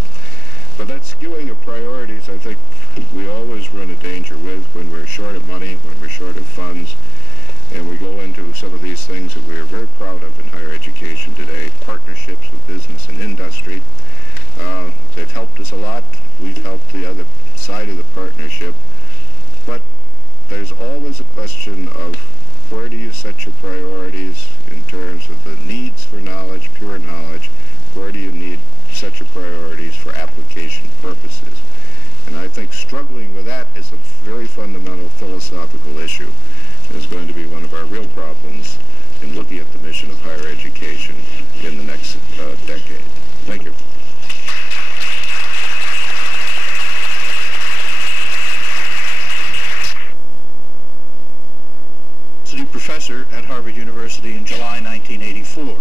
But that skewing of priorities, I think we always run a danger with when we're short of money, when we're short of funds, and we go into some of these things that we are very proud of in higher education today, partnerships with business and industry. They've helped us a lot. We've helped the other side of the partnership. But there's always a question of where do you set your priorities in terms of the needs for knowledge, pure knowledge? Where do you need such a priorities for application purposes. And I think struggling with that is a very fundamental philosophical issue. It's going to be one of our real problems in looking at the mission of higher education in the next decade. Thank you. Professor at Harvard University in July 1984.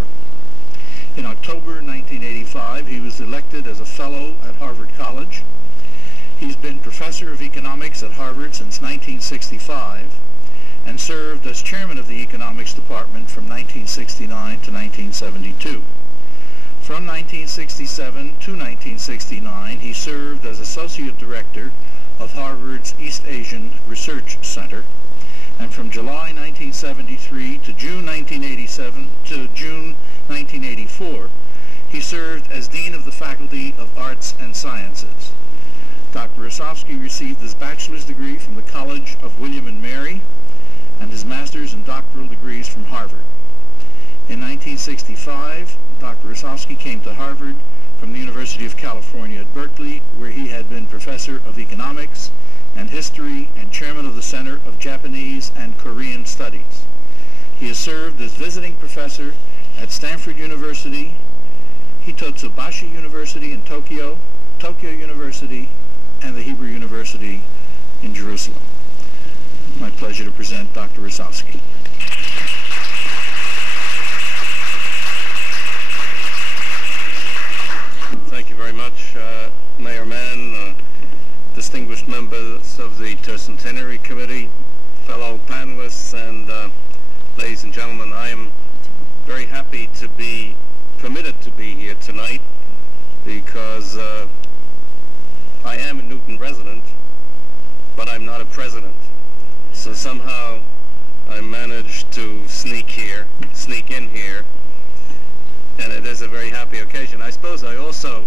In October 1985, he was elected as a fellow at Harvard College. He's been professor of economics at Harvard since 1965 and served as chairman of the economics department from 1969 to 1972. From 1967 to 1969, he served as associate director of Harvard's East Asian Research Center. And from July 1973 to June 1987 to June 1984, he served as Dean of the Faculty of Arts and Sciences. Dr. Rosovsky received his bachelor's degree from the College of William and Mary and his master's and doctoral degrees from Harvard. In 1965, Dr. Rosovsky came to Harvard from the University of California at Berkeley, where he had been professor of economics and history and chairman of the Center of Japanese and Korean Studies. He has served as visiting professor at Stanford University, Hitotsubashi University in Tokyo, Tokyo University, and the Hebrew University in Jerusalem. My pleasure to present Dr. Rosovsky. Thank you very much, Mayor Mann, distinguished members of the Tercentenary Committee, fellow panelists, and ladies and gentlemen. I am very happy to be permitted to be here tonight because I am a Newton resident, but I'm not a president. So somehow I managed to sneak in here, and it is a very happy occasion. I suppose I also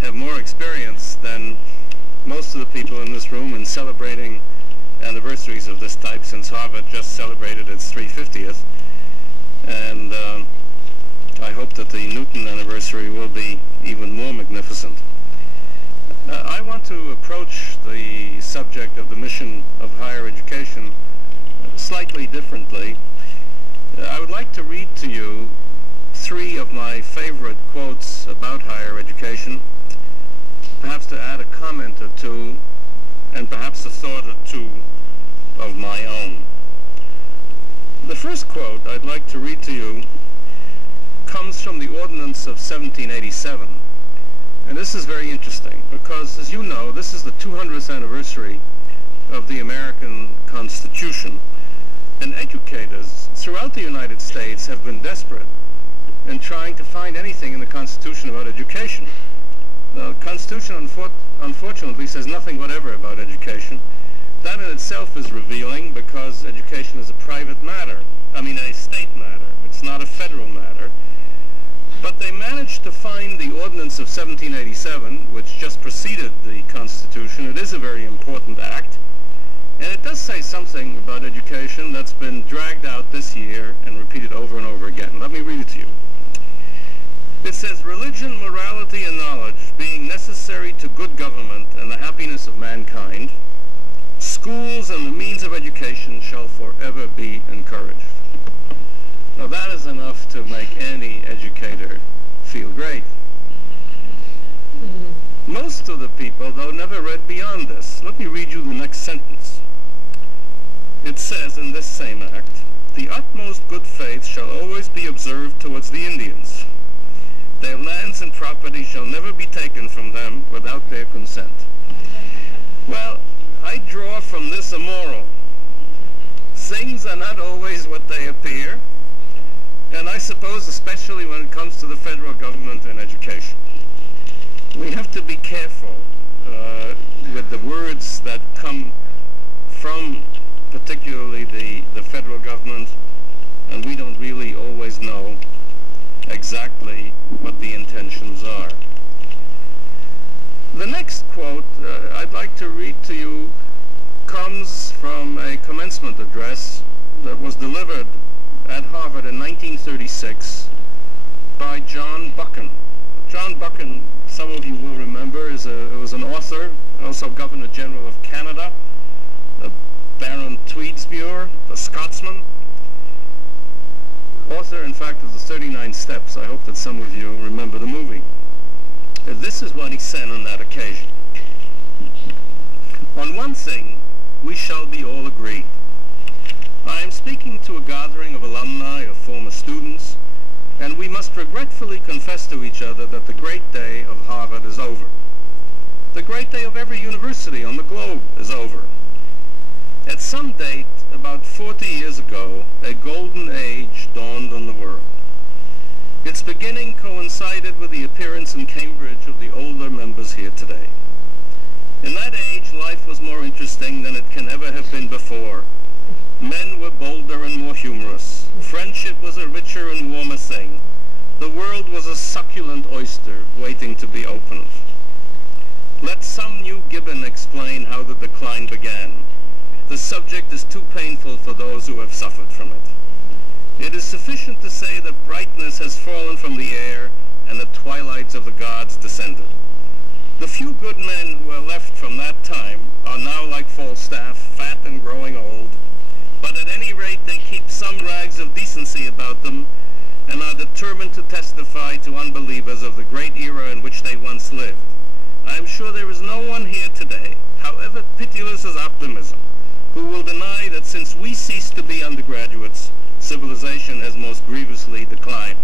have more experience than most of the people in this room in celebrating anniversaries of this type, since Harvard just celebrated its 350th. And I hope that the Newton anniversary will be even more magnificent. I want to approach the subject of the mission of higher education slightly differently. I would like to read to you three of my favorite quotes about higher education, perhaps to add a comment or two, and perhaps a thought or two of my own. The first quote I'd like to read to you comes from the Ordinance of 1787. And this is very interesting because, as you know, this is the 200th anniversary of the American Constitution, and educators throughout the United States have been desperate in trying to find anything in the Constitution about education. The Constitution, unfortunately, says nothing whatever about education. That in itself is revealing because education is a private matter. I mean, a state matter. It's not a federal matter. But they managed to find the Ordinance of 1787, which just preceded the Constitution. It is a very important act. And it does say something about education that's been dragged out this year and repeated over and over again. Let me read it to you. It says, "Religion, morality, and knowledge being necessary to good government and the happiness of mankind, schools and the means of education shall forever be encouraged." Now that is enough to make any educator feel great. Most of the people, though, never read beyond this. Let me read you the next sentence. It says in this same act, "The utmost good faith shall always be observed towards the Indians. Their lands and property shall never be taken from them without their consent." Well, I draw from this a moral. Things are not always what they appear, and I suppose especially when it comes to the federal government and education. We have to be careful with the words that come from particularly the federal government, and we don't really always know exactly what the intentions are. The next quote I'd like to read to you comes from a commencement address that was delivered at Harvard in 1936 by John Buchan. John Buchan some of you will remember, was an author, also Governor General of Canada, Baron Tweedsmuir, a Scotsman. Author, in fact, of the 39 Steps. I hope that some of you remember the movie. This is what he said on that occasion. On one thing, we shall be all agreed. I am speaking to a gathering of alumni, of former students, and we must regretfully confess to each other that the great day of Harvard is over. The great day of every university on the globe is over. At some date, about 40 years ago, a golden age dawned on the world. Its beginning coincided with the appearance in Cambridge of the older members here today. In that age, life was more interesting than it can ever have been before. Men were bolder and more humorous. Friendship was a richer and warmer thing. The world was a succulent oyster waiting to be opened. Let some new Gibbon explain how the decline began. The subject is too painful for those who have suffered from it. It is sufficient to say that brightness has fallen from the air and the twilights of the gods descended. The few good men who are left from that time are now like Falstaff, fat and growing old, but at any rate they keep some rags of decency about them and are determined to testify to unbelievers of the great era in which they once lived. I am sure there is no one here today, however pitiless his optimism, who will deny that since we ceased to be undergraduates, civilization has most grievously declined.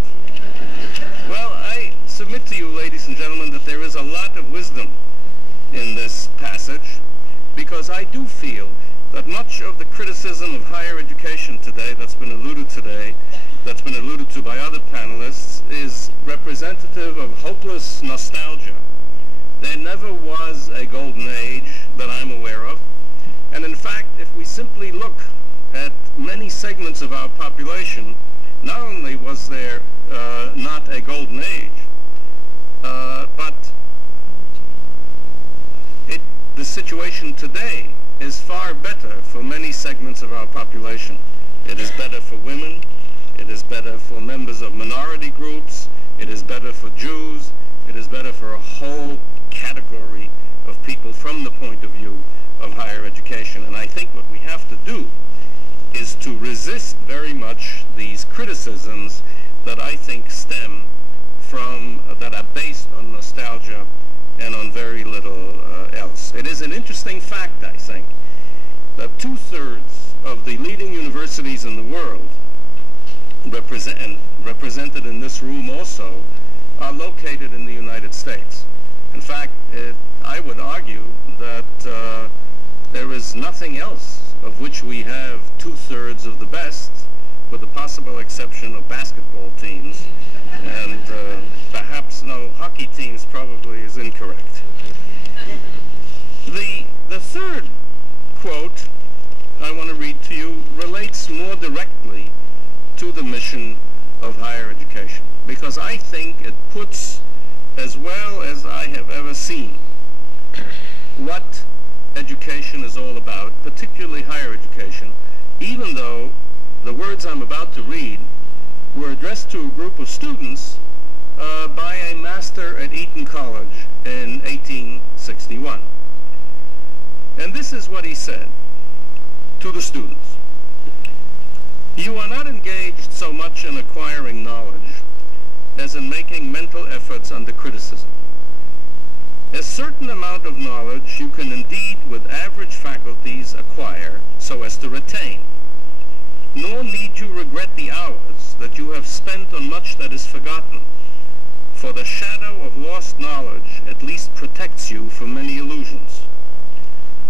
Well, I submit to you, ladies and gentlemen, that there is a lot of wisdom in this passage, because I do feel that much of the criticism of higher education today that's been alluded to by other panelists is representative of hopeless nostalgia. There never was a golden age that I'm aware of. And in fact, if we simply look at many segments of our population, not only was there not a golden age, but the situation today is far better for many segments of our population. It is better for women, it is better for members of minority groups, it is better for Jews, it is better for a whole category of people from the point of view of higher education. And I think what we have to do is to resist very much these criticisms that I think stem from, that are based on nostalgia and on very little else. It is an interesting fact, I think, that 2/3 of the leading universities in the world, represented in this room also, are located in the United States. In fact, I would argue that there is nothing else of which we have 2/3 of the best, with the possible exception of basketball teams, and perhaps no hockey teams probably is incorrect. The third quote I want to read to you relates more directly to the mission of higher education, because I think it puts, as well as I have ever seen, what education is all about, particularly higher education, even though the words I'm about to read were addressed to a group of students by a master at Eton College in 1861. And this is what he said to the students. You are not engaged so much in acquiring knowledge as in making mental efforts under criticism. A certain amount of knowledge you can indeed with average faculties acquire so as to retain. Nor need you regret the hours that you have spent on much that is forgotten, for the shadow of lost knowledge at least protects you from many illusions.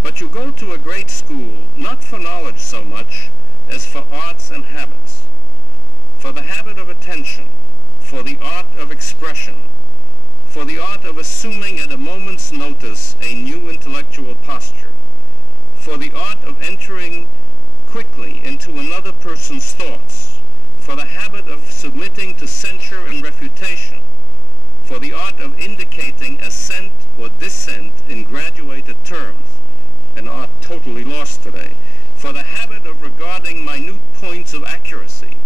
But you go to a great school not for knowledge so much as for arts and habits, for the habit of attention, for the art of expression, for the art of assuming at a moment's notice a new intellectual posture, for the art of entering quickly into another person's thoughts, for the habit of submitting to censure and refutation, for the art of indicating assent or dissent in graduated terms, an art totally lost today, for the habit of regarding minute points of accuracy,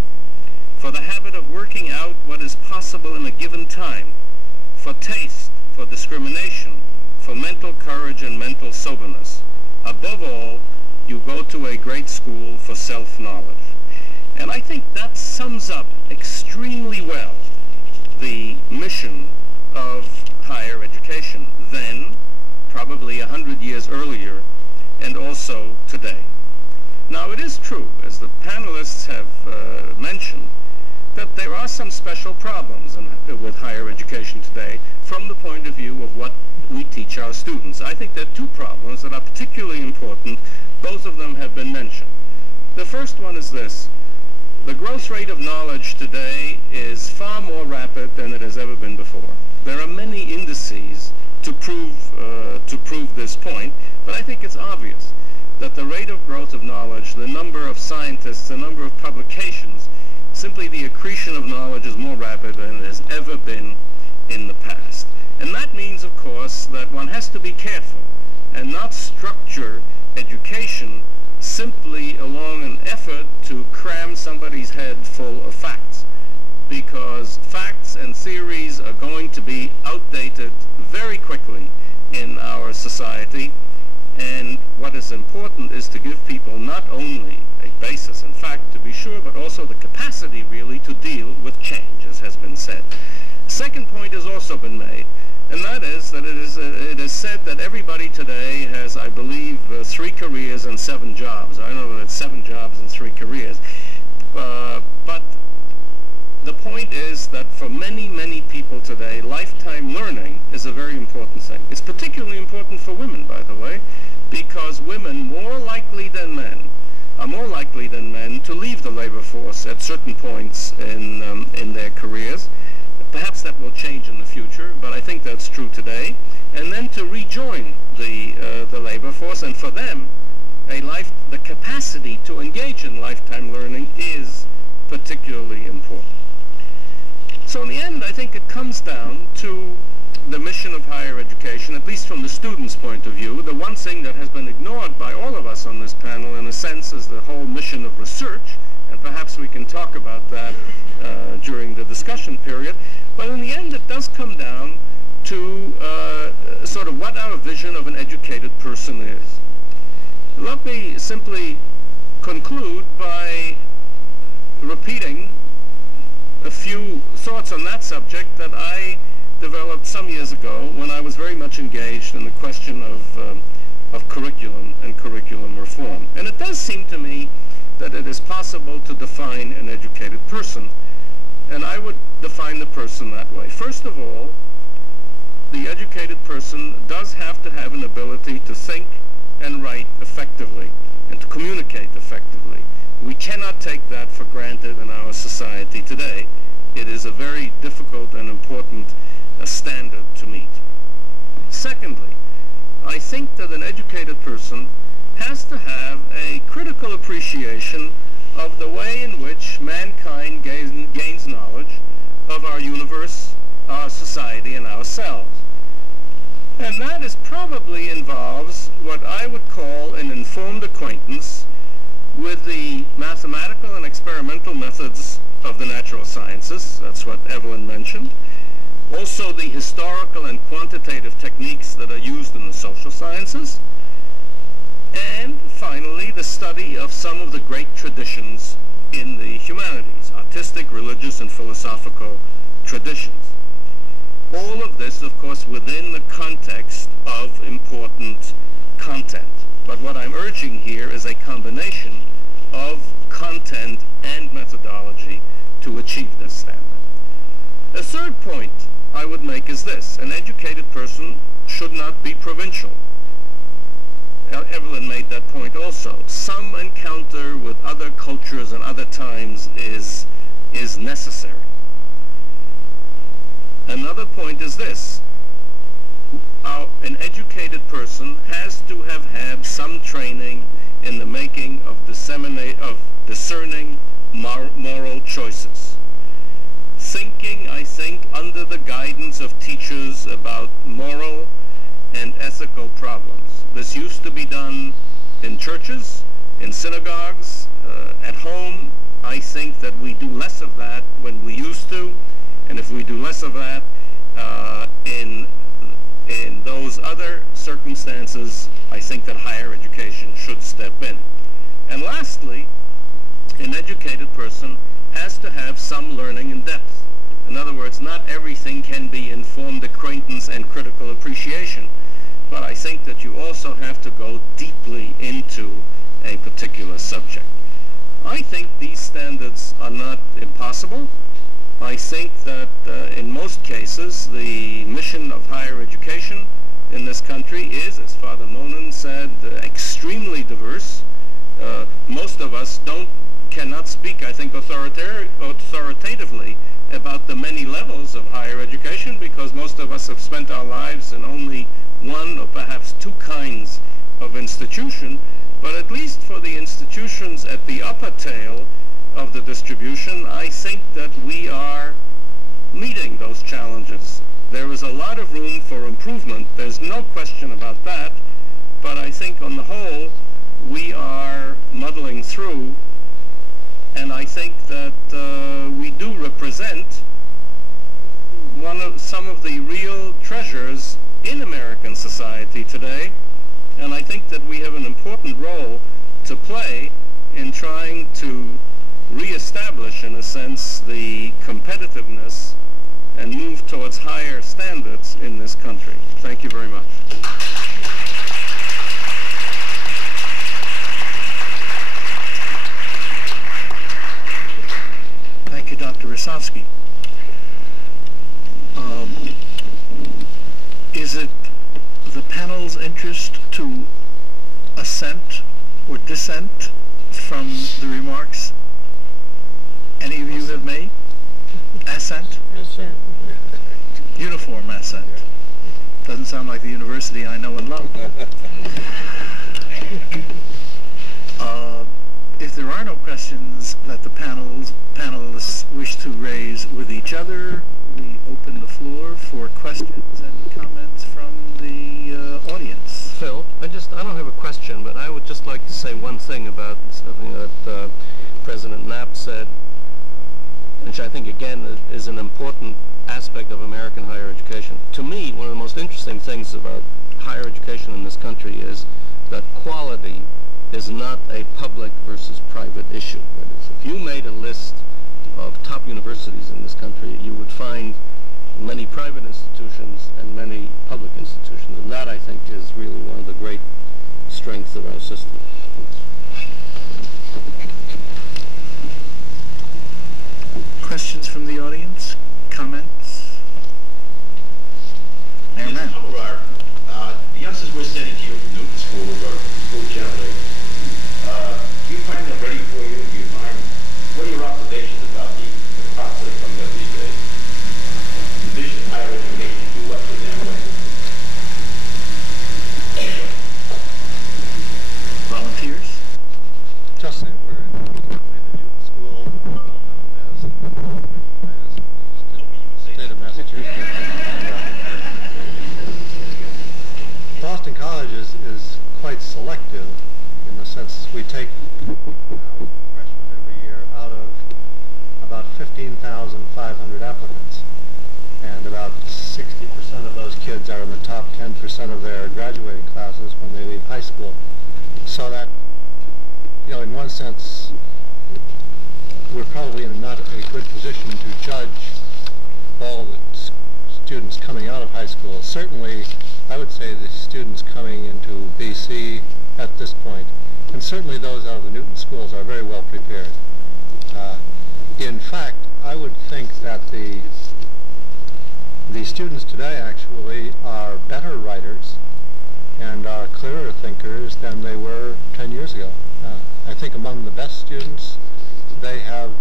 for the habit of working out what is possible in a given time, for taste, for discrimination, for mental courage and mental soberness. Above all, you go to a great school for self-knowledge. And I think that sums up extremely well the mission of higher education then, probably 100 years earlier, and also today. Now, it is true, as the panelists have mentioned, that there are some special problems with higher education today from the point of view of what we teach our students. I think there are two problems that are particularly important. Both of them have been mentioned. The first one is this. The growth rate of knowledge today is far more rapid than it has ever been before. There are many indices to prove this point, but I think it's obvious that the rate of growth of knowledge, the number of scientists, the number of publications, simply the accretion of knowledge is more rapid than it has ever been in the past. And that means, of course, that one has to be careful and not structure education simply along an effort to cram somebody's head full of facts, because facts and theories are going to be outdated very quickly in our society. And what is important is to give people not only a basis in fact, to be sure, but also the capacity really to deal with change, as has been said. Second point has also been made, and that is that it is said that everybody today has, I believe, 3 careers and 7 jobs. I don't know that it's 7 jobs and 3 careers. But the point is that for many, many people today, lifetime learning is a very important thing. It's particularly important for women, by the way, because women more likely than men to leave the labor force at certain points in their careers. Perhaps that will change in the future, but I think that's true today. And then to rejoin the labor force, and for them, the capacity to engage in lifetime learning is particularly important. So in the end, I think it comes down to the mission of higher education, at least from the student's point of view. The one thing that has been ignored by all of us on this panel, in a sense, is the whole mission of research, and perhaps we can talk about that during the discussion period. But in the end, it does come down to sort of what our vision of an educated person is. Let me simply conclude by repeating a few thoughts on that subject that I developed some years ago when I was very much engaged in the question of curriculum and curriculum reform. And it does seem to me that it is possible to define an educated person, and I would define the person that way. First of all, the educated person does have to have an ability to think and write effectively and to communicate effectively. We cannot take that for granted in our society today. It is a very difficult and important standard to meet. Secondly, I think that an educated person has to have a critical appreciation of the way in which mankind gains knowledge of our universe, our society, and ourselves. And that probably involves what I would call an informed acquaintance with the mathematical and experimental methods of the natural sciences. That's what Evelyn mentioned. Also the historical and quantitative techniques that are used in the social sciences. And finally, the study of some of the great traditions in the humanities, artistic, religious, and philosophical traditions. All of this, of course, within the context of important content. But what I'm urging here is a combination of content and methodology to achieve this standard. A third point I would make is this: an educated person should not be provincial. Evelyn made that point also. Some encounter with other cultures and other times is necessary. Another point is this: an educated person has to have had some training in the making of discerning moral choices. Thinking, I think, under the guidance of teachers about moral and ethical problems. This used to be done in churches, in synagogues, at home. I think that we do less of that when we used to, and if we do less of that, in those other circumstances, I think that higher education should step in. And lastly, an educated person has to have some learning in depth. In other words, not everything can be informed acquaintance and critical appreciation, but I think that you also have to go deeply into a particular subject. I think these standards are not impossible. I think that in most cases, the mission of higher education in this country is, as Father Monan said, extremely diverse. Most of us cannot speak, I think, authoritatively about the many levels of higher education, because most of us have spent our lives in only one or perhaps two kinds of institution. But at least for the institutions at the upper tail of the distribution, I think that we are meeting those challenges. There is a lot of room for improvement. There's no question about that. But I think on the whole, we are muddling through. And I think that we do represent some of the real treasures in American society today. And I think that we have an important role to play in trying to reestablish, in a sense, the competitiveness and move towards higher standards in this country. Thank you very much. Thank you, Dr. Rosovsky. Is it the panel's interest to assent or dissent from the remarks any of you have made? Assent? Assent. Uniform assent. Doesn't sound like the university I know and love. If there are no questions that the panelists wish to raise with each other, we open the floor for questions and comments from the audience. Phil, I don't have a question, but I would just like to say one thing about something that President Knapp said, which I think, again, is an important aspect of American higher education. To me, one of the most interesting things about higher education in this country is that quality is not a public versus private issue. That is, if you made a list of top universities in this country, you would find many private institutions and many public institutions. And that, I think, is really one of the great strengths of our system. Questions from the audience? Comments? Mayor Mann. Some of the youngsters we're sending to you from Newton School or school generally, do you find them ready for you? What are your observations about the process from the division of higher education to what for them when? Volunteers? Just say a word. The Newton School, well known as state of Massachusetts. Boston College is quite selective in the sense we take freshmen every year out of about 15,500 applicants, and about 60% of those kids are in the top 10% of their graduating classes when they leave high school. So that, in one sense, we're probably in not a good position to judge all the students coming out of high school. Certainly, I would say the students coming into BC at this point, and certainly those out of the Newton schools, are very well prepared. In fact, I would think that the students today actually are better writers and are clearer thinkers than they were 10 years ago. I think among the best students, they have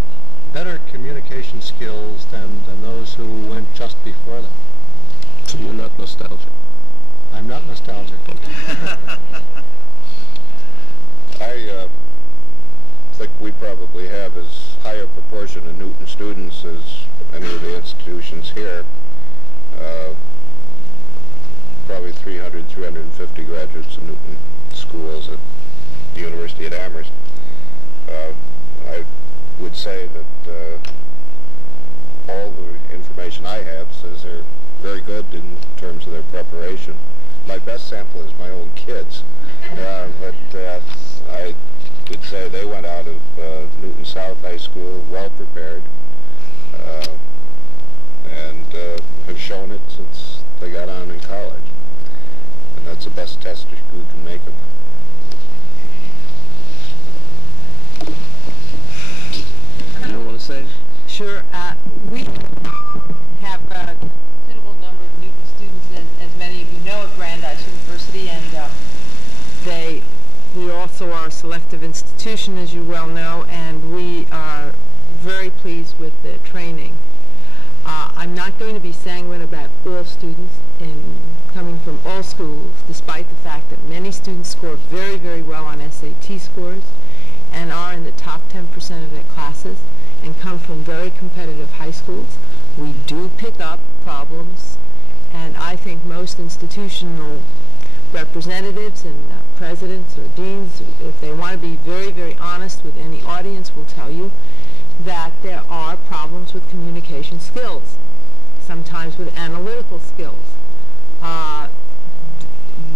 better communication skills than those who went just before them. So you're not nostalgic? I'm not nostalgic. I think we probably have as high a proportion of Newton students as any of the institutions here. Probably 300, 350 graduates of Newton schools at the University at Amherst. I would say that all the information I have says they're very good in terms of their preparation. My best sample is my own kids, but I would say they went out of Newton South High School well prepared, and have shown it since they got on in college. And that's the best test you can make of them. You want to say? Sure. We have a considerable number of Newton students, as many of you know, at Brandeis University, and we also are a selective institution, as you well know, and we are very pleased with the training. I'm not going to be sanguine about all students coming from all schools, despite the fact that many students score very, very well on SAT scores and are in the top 10% of their classes and come from very competitive high schools. We do pick up problems, and I think most institutional representatives and presidents or deans, if they want to be very, very honest with any audience, will tell you that there are problems with communication skills, sometimes with analytical skills.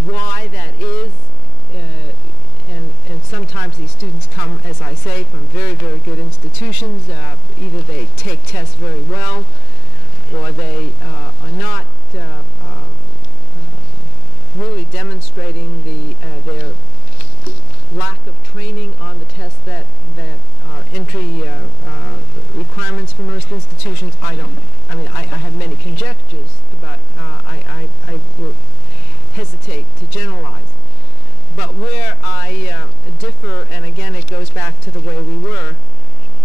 Why that is, and sometimes these students come, as I say, from very, very good institutions. Either they take tests very well, or they are not really demonstrating their lack of training on the tests that are entry requirements for most institutions. I have many conjectures, but I will hesitate to generalize. But where I differ, and again it goes back to the way we were,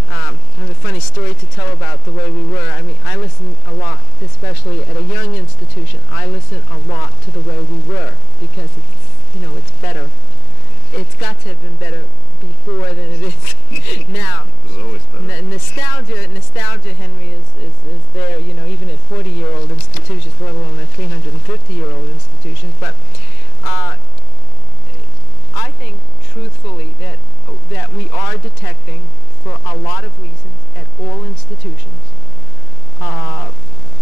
I have a funny story to tell about the way we were. I listen a lot, especially at a young institution. I listen a lot to the way we were, because it's better. It's got to have been better before than it is now. It's always better. Nostalgia, Henry, is there, even at 40-year-old institutions, let alone at 350-year-old institutions. But I think, truthfully, that we are detecting, for a lot of reasons, at all institutions,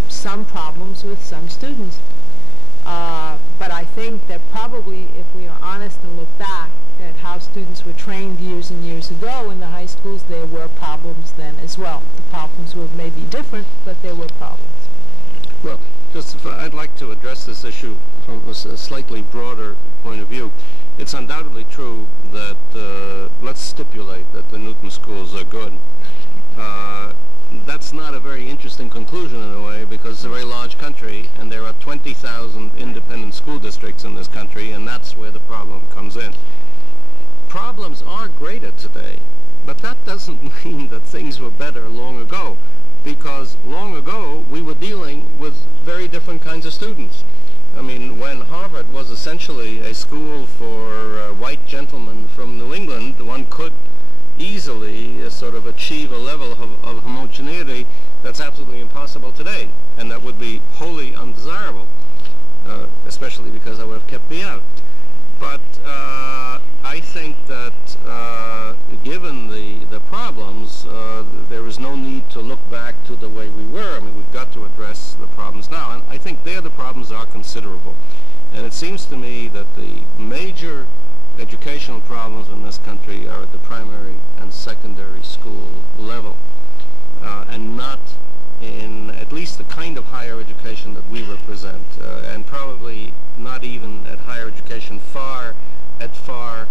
some problems with some students. But I think that probably, if we are honest and look back at how students were trained years and years ago in the high schools, there were problems then as well. The problems were maybe different, but there were problems. Well, I'd like to address this issue from a slightly broader point of view. It's undoubtedly true that, let's stipulate that the Newton schools are good. That's not a very interesting conclusion in a way, because it's a very large country, and there are 20,000 independent school districts in this country, and that's where the problem comes in. Problems are greater today, but that doesn't mean that things were better long ago, because long ago we were dealing with very different kinds of students. When Harvard was essentially a school for white gentlemen from New England, one could easily sort of achieve a level of homogeneity that's absolutely impossible today, and that would be wholly undesirable, especially because I would have kept me out. But I think that given the problems, there is no need to look back to the way we were. We've got to address the problems now, and I think there the problems are considerable. And it seems to me that the major educational problems in this country are at the primary and secondary school level, and not in at least the kind of higher education that we represent, and probably not even at higher education at far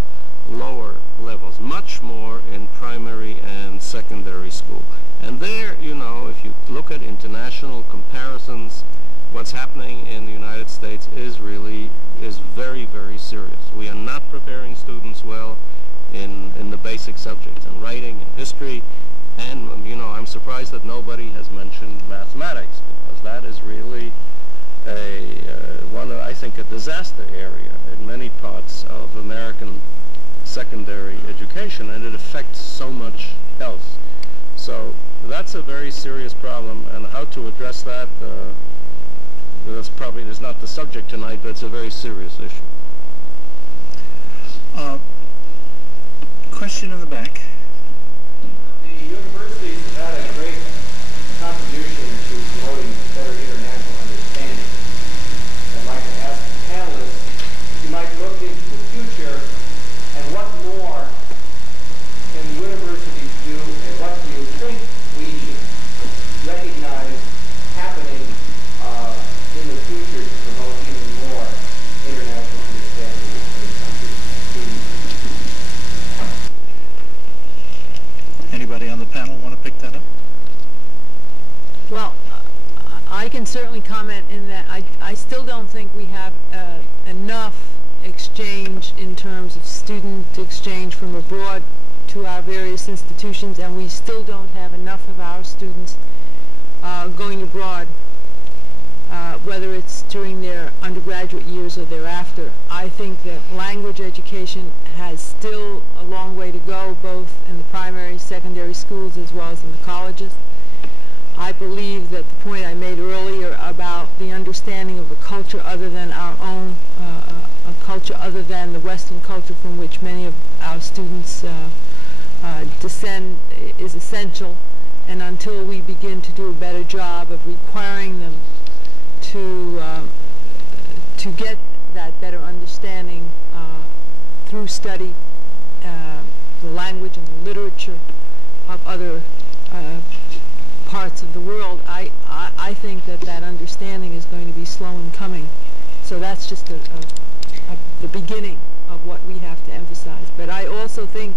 lower levels, much more in primary and secondary school. And there, if you look at international comparisons, what's happening in the United States is very, very serious. We are not preparing students well in the basic subjects, in writing and history, and I'm surprised that nobody has mentioned mathematics, because that is really I think a disaster area in many parts of American secondary education, and it affects so much else. So that's a very serious problem, and how to address that, that's not the subject tonight, but it's a very serious issue. Question in the back. The universities have had a great contribution to promoting better international understanding. exchange in terms of student exchange from abroad to our various institutions, and we still don't have enough of our students going abroad, whether it's during their undergraduate years or thereafter. I think that language education has still a long way to go, both in the primary, secondary schools as well as in the colleges. I believe that the point I made earlier about the understanding of a culture other than our own, a culture other than the Western culture from which many of our students descend, is essential. And until we begin to do a better job of requiring them to get that better understanding through study, the language and the literature of other parts of the world, I think that that understanding is going to be slow in coming. So that's just the beginning of what we have to emphasize. But I also think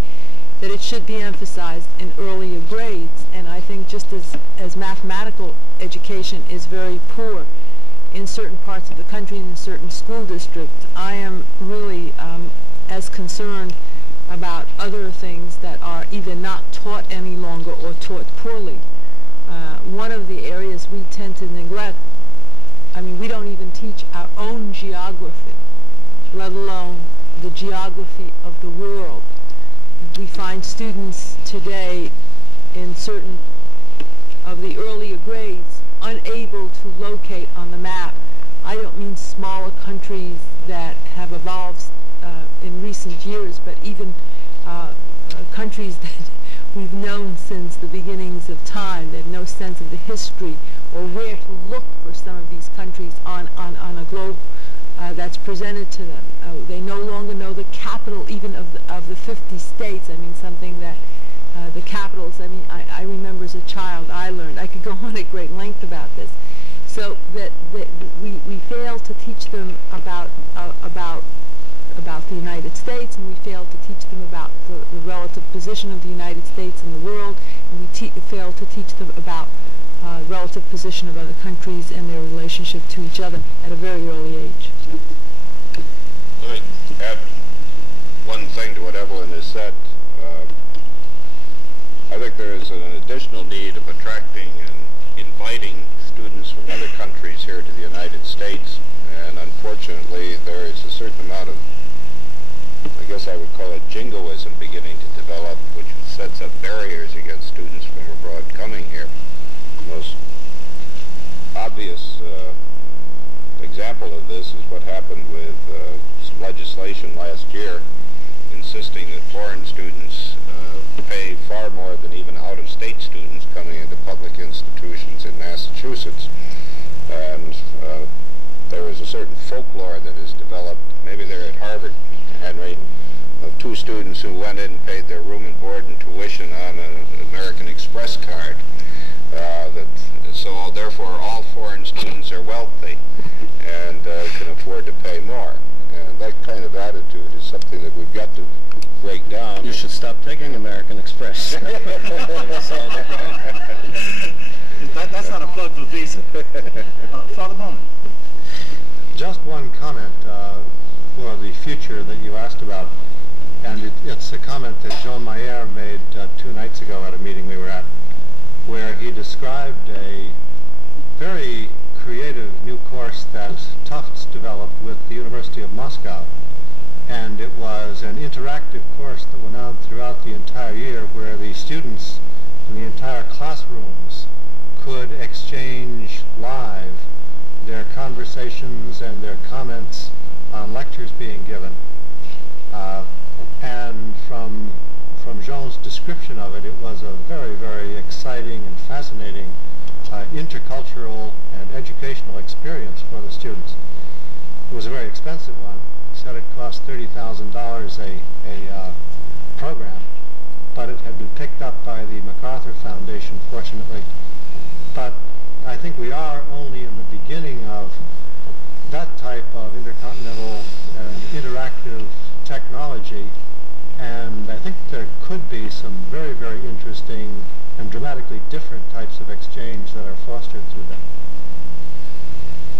that it should be emphasized in earlier grades, and I think just as mathematical education is very poor in certain parts of the country and in certain school districts, I am really as concerned about other things that are either not taught any longer or taught poorly. One of the areas we tend to neglect, I mean, we don't even teach our own geography, let alone the geography of the world. We find students today in certain of the earlier grades unable to locate on the map. I don't mean smaller countries that have evolved in recent years, but even countries that we've known since the beginnings of time. They have no sense of the history or where to look for some of these countries on a globe that's presented to them. They no longer know the capital even of the 50 states. I mean, something that the capitals, I mean, I remember as a child I learned. I could go on at great length about this. So that we fail to teach them about the United States, and we fail to teach them about the relative position of the United States in the world, and we fail to teach them about relative position of other countries and their relationship to each other at a very early age. Let me add one thing to what Evelyn has said. I think there is an additional need of attracting and inviting students from other countries here to the United States, and unfortunately there is a certain amount of, I guess I would call it jingoism, beginning to develop, which sets up barriers against students from abroad coming here. The most obvious example of this is what happened with some legislation last year insisting that foreign students pay far more than even out-of-state students coming into public institutions in Massachusetts. And there is a certain folklore that has developed, maybe they're at Harvard, Henry, of two students who went in and paid their room and board and tuition on an American Express card. So therefore all foreign students are wealthy and can afford to pay more. And that kind of attitude is something that we've got to break down. You should stop taking American Express. That's not a plug for Visa. Father Monan. Just one comment for the future that you asked about, and it's a comment that Jean Mayer made 2 nights ago at a meeting we were at, where he described a very creative new course that Tufts developed with the University of Moscow. And it was an interactive course that went on throughout the entire year, where the students in the entire classrooms could exchange live their conversations and their comments on lectures being given. And from Jean's description of it, it was a very, very exciting and fascinating intercultural and educational experience for the students. It was a very expensive one. He said it cost $30,000 a program, but it had been picked up by the MacArthur Foundation, fortunately. But I think we are only in the beginning of that type of intercontinental and interactive technology, and I think there could be some very, very interesting and dramatically different types of exchange that are fostered through them.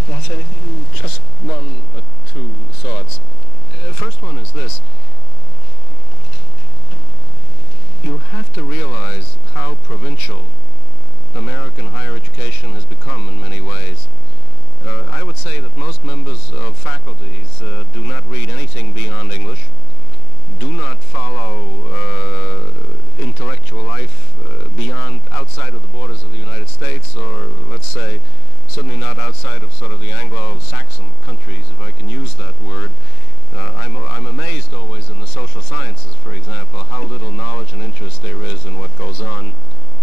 Want to say anything? Just one or two thoughts. first one is this. You have to realize how provincial American higher education has become in many ways. I would say that most members of faculties do not read anything beyond English, do not follow intellectual life beyond outside of the borders of the United States, or let's say certainly not outside of sort of the Anglo-Saxon countries, if I can use that word. I'm amazed always in the social sciences, for example, how little knowledge and interest there is in what goes on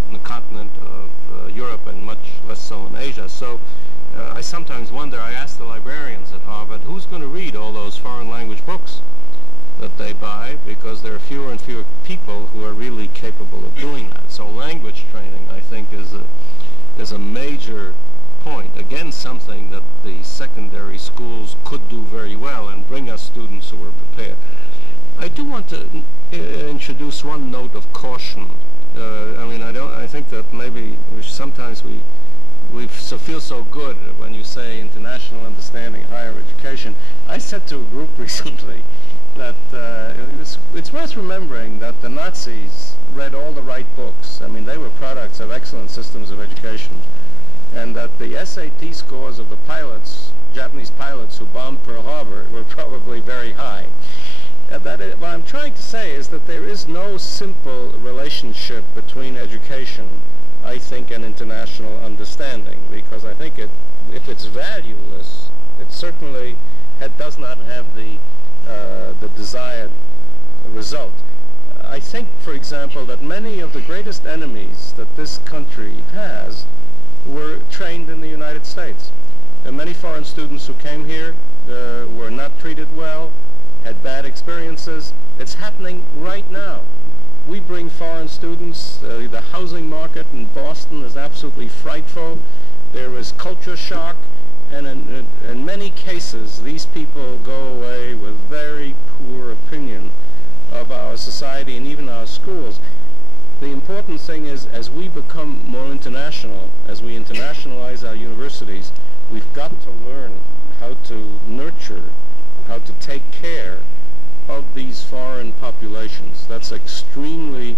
in the continent of Europe, and much less so in Asia. So I sometimes wonder, I ask the librarians at Harvard, who's going to read all those foreign language books that they buy, because there are fewer and fewer people who are really capable of doing that. So language training, I think, is a major point. Again, something that the secondary schools could do very well and bring us students who are prepared. I do want to introduce one note of caution. I think that maybe sometimes we feel so good when you say international understanding higher education. I said to a group recently that it's worth remembering that the Nazis read all the right books. I mean, they were products of excellent systems of education, and that the SAT scores of the pilots, Japanese pilots who bombed Pearl Harbor, were probably very high. What I'm trying to say is that there is no simple relationship between education, I think, and international understanding, because I think if it's valueless, it certainly does not have the desired result. I think, for example, that many of the greatest enemies that this country has were trained in the United States. And many foreign students who came here were not treated well, had bad experiences. It's happening right now. We bring foreign students. The housing market in Boston is absolutely frightful. There is culture shock, and in many cases, these people go away with very poor opinion of our society and even our schools. The important thing is, as we become more international, as we internationalize our universities, we've got to learn how to nurture, how to take care of these foreign populations. That's extremely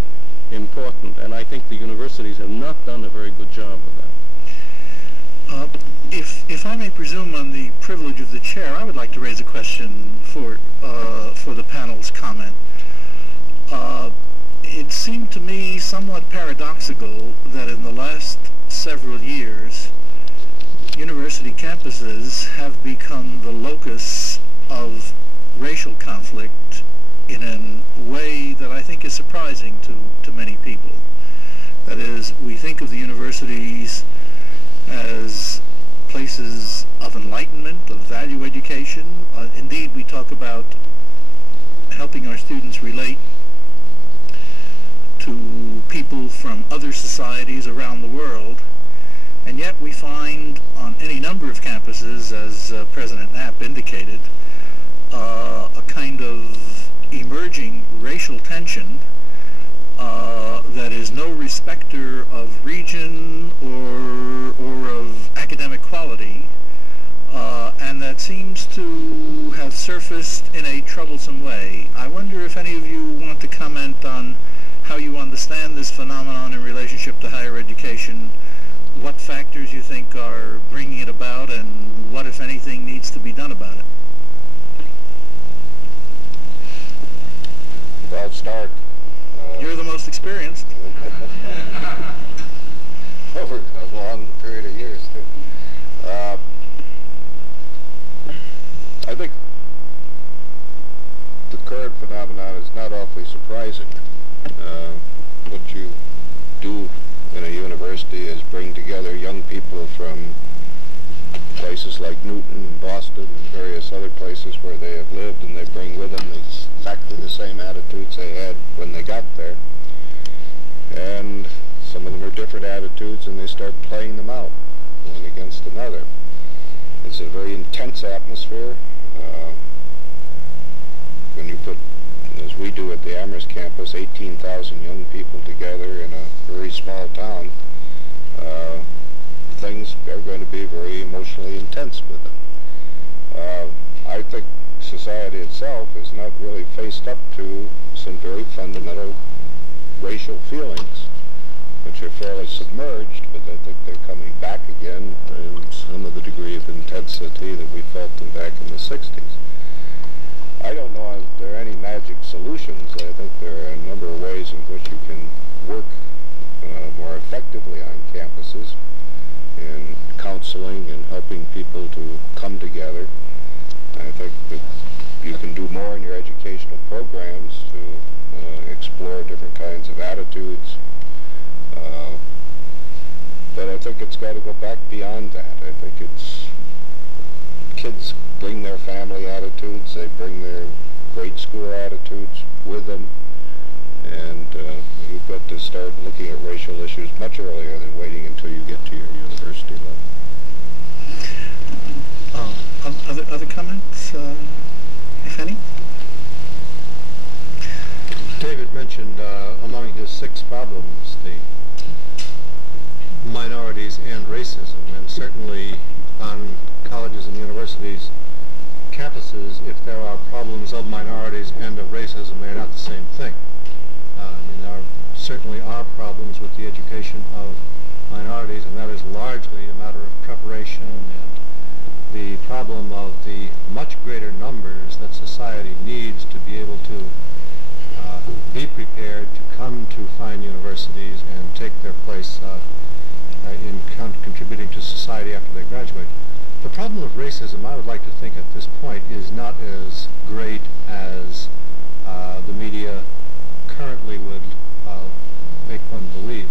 important, and I think the universities have not done a very good job of that. If I may presume on the privilege of the chair, I would like to raise a question for the panel's comment. It seemed to me somewhat paradoxical that in the last several years, university campuses have become the locus of racial conflict in a way that I think is surprising to many people. That is, we think of the universities as places of enlightenment, of value education. Indeed, we talk about helping our students relate to people from other societies around the world. And yet we find on any number of campuses, as President Knapp indicated, a kind of emerging racial tension that is no respecter of region or of academic quality, and that seems to have surfaced in a troublesome way. I wonder if any of you want to comment on how you understand this phenomenon in relationship to higher education, what factors you think are bringing it about, and what, if anything, needs to be done about it. I'll start. You're the most experienced. Over a long period of years, too. I think the current phenomenon is not awfully surprising. What you do in a university is bring together young people from places like Newton and Boston and various other places where they have lived, and they bring with them exactly the same attitudes they had when they got there. And some of them are different attitudes, and they start playing them out, one against another. It's a very intense atmosphere. When you put, as we do at the Amherst campus, 18,000 young people together in a very small town, things are going to be very emotionally intense with them. I think society itself is not really faced up to some very fundamental racial feelings, which are fairly submerged, but I think they're coming back again in some of the degree of intensity that we felt them back in the 60s. I don't know if there are any magic solutions. I think there are a number of ways in which you can work more effectively on campuses in counseling and helping people to come together. I think that you can do more in your educational programs to explore different kinds of attitudes. But I think it's got to go back beyond that. I think it's kids bring their family attitudes, they bring their grade school attitudes with them, and you've got to start looking at racial issues much earlier than waiting until you get to your university level. Other comments, if any? David mentioned among his 6 problems the minorities and racism, and certainly on colleges and universities campuses, if there are problems of minorities and of racism, they're not the same thing. There certainly are problems with the education of minorities, and that is largely a matter of preparation and the problem of the much greater numbers that society needs to be able to be prepared to come to fine universities and take their place in contributing to society after they graduate. The problem of racism, I would like to think at this point, is not as great as the media currently would make one believe.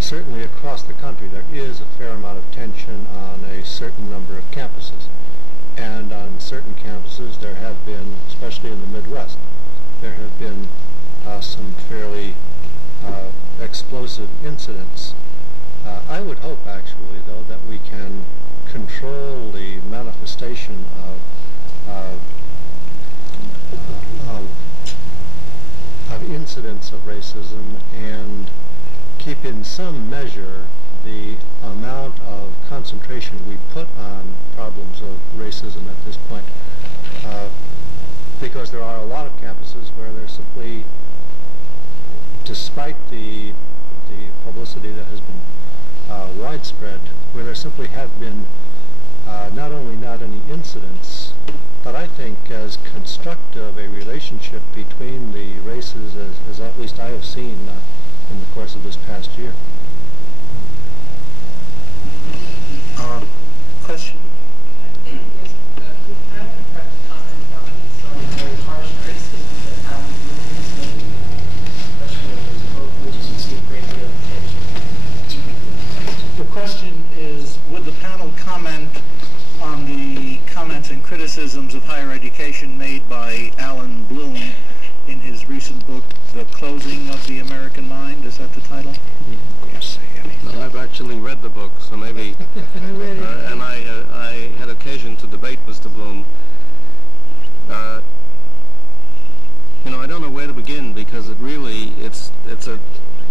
Certainly across the country there is a fair amount of tension on a certain number of campuses. And on certain campuses there have been, especially in the Midwest, there have been some fairly explosive incidents. I would hope, actually, though, that we can control the manifestation of incidents of racism and keep in some measure the amount of concentration we put on problems of racism at this point. Because there are a lot of campuses where there's simply, despite the publicity that has been widespread, where there simply have been not only not any incidents, but I think as constructive a relationship between the races as at least I have seen in the course of this past year. Question? The question is, would the panel comment on the comments and criticisms of higher education made by Alan Bloom in his recent book, The Closing of the American Mind? Is that the title? Well, I've actually read the book, so maybe, and I had occasion to debate Mr. Bloom. I don't know where to begin, because it's an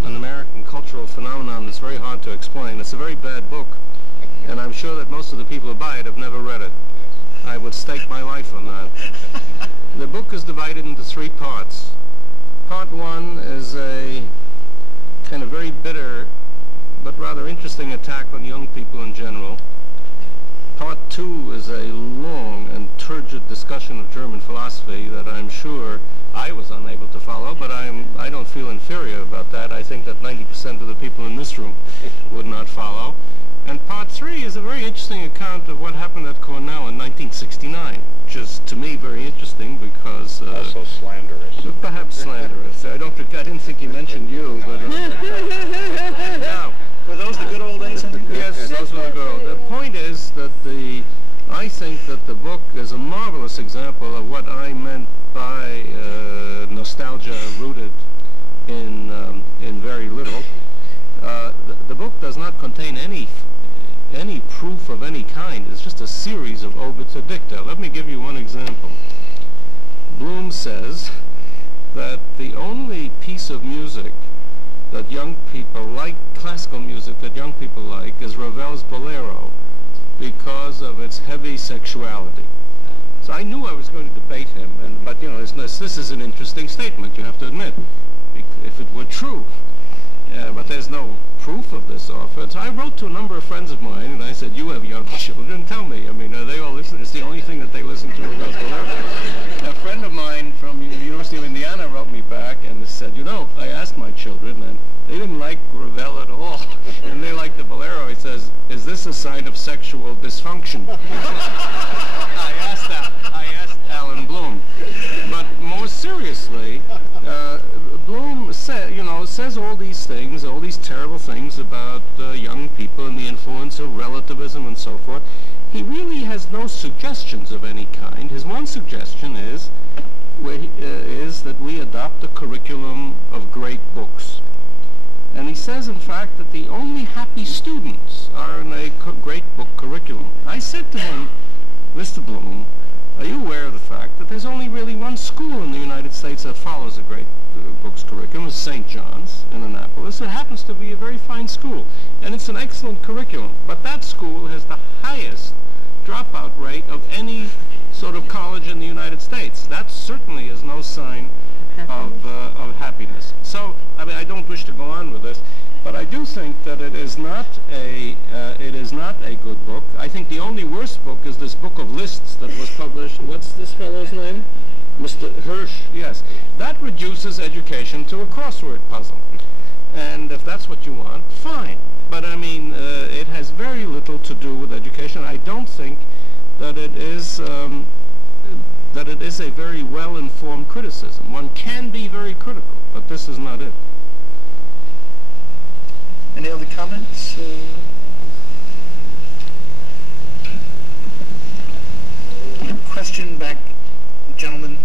American cultural phenomenon that's very hard to explain. It's a very bad book, and I'm sure that most of the people who buy it have never read it. I would stake my life on that. The book is divided into 3 parts. Part 1 is a kind of very bitter but rather interesting attack on young people in general. Part 2 is a long and turgid discussion of German philosophy that I'm sure I was unable to follow, but I don't feel inferior about that. I think that 90% of the people in this room would not follow. And Part 3 is a very interesting account of what happened at Cornell in 1969, which is, to me, very interesting because... also slanderous. Perhaps slanderous. I didn't think he mentioned you, but... Now, were those the good old days, Henry? Yes, those were the good old. The point is that I think that the book is a marvelous example of what I meant by nostalgia rooted in very little. The book does not contain any proof of any kind. It's just a series of obiter dicta. Let me give you one example. Bloom says that the only piece of music that young people like, classical music that young people like, is Ravel's Bolero because of its heavy sexuality. So I knew I was going to debate him, but you know, this is an interesting statement, you have to admit, if it were true. But there's no proof of this often. So I wrote to a number of friends of mine, and I said, you have young children, tell me. I mean, are they all listening? It's the only thing that they listen to about Bolero. A friend of mine from the University of Indiana wrote me back and said, you know, I asked my children, and they didn't like Ravel at all. And they liked the Bolero. He says, is this a sign of sexual dysfunction? I asked Alan Bloom. But more seriously, Bloom says all these things, all these terrible things about young people and the influence of relativism and so forth. He really has no suggestions of any kind. His one suggestion is that we adopt a curriculum of great books. And he says, in fact, that the only happy students are in a great book curriculum. I said to him, Mr. Bloom, are you aware of the fact that there's only really one school in the United States that follows a great books curriculum? It's St. John's in Annapolis. It happens to be a very fine school, and it's an excellent curriculum. But that school has the highest dropout rate of any sort of college in the United States. That certainly is no sign of happiness. So, I mean, I don't wish to go on with this, but I do think that it is not a good book. I think the only worst book is this book of lists that was published. What's this fellow's name? Mr. Hirsch. Yes, that reduces education to a crossword puzzle. And if that's what you want, fine. But I mean, it has very little to do with education. I don't think that it is a very well-informed criticism. One can be very critical, but this is not it. Any other comments? Question back, gentlemen.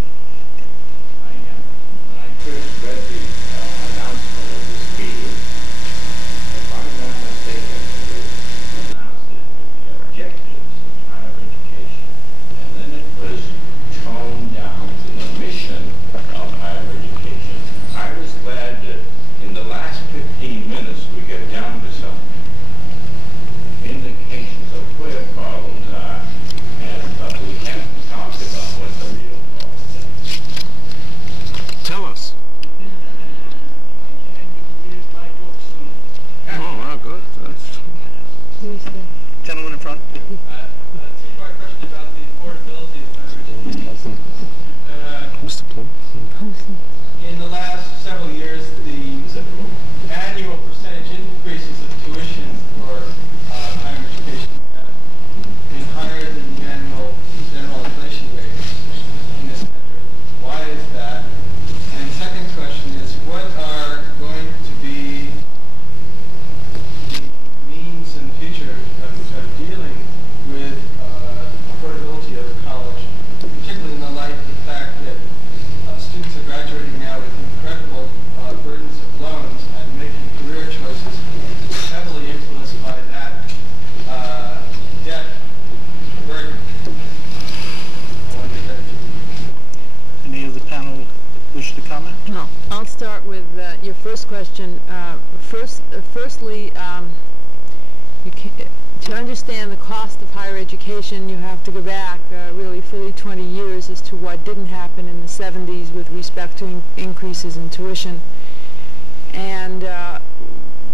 When I first read the announcement of this meeting, if I'm not mistaken, it was announced that it would be objectives of higher education, and then it was toned down to the mission of higher education. I was glad that in the last 15 minutes we get down to some indications of where problems are, but we haven't talked about what the real problems are. Tell us. Oh, wow, good. Gentleman in front. Two-part question about the affordability of higher education. Mr. Plum? In the last several years, the annual percentage increases of tuition for higher education have been higher than the annual general inflation rate in this country. Why is that? And second question is, what are going to be the means in the future of dealing with affordability of college, particularly in the light of the fact that students are graduating now with incredible burdens of loans and making career choices heavily influenced by that debt burden. I wonder if Any of the panel wish to comment? No. I'll start with your first question. Firstly, to understand the cost of higher education, you have to go back really fully 20 years as to what didn't happen in the 70s with respect to increases in tuition. And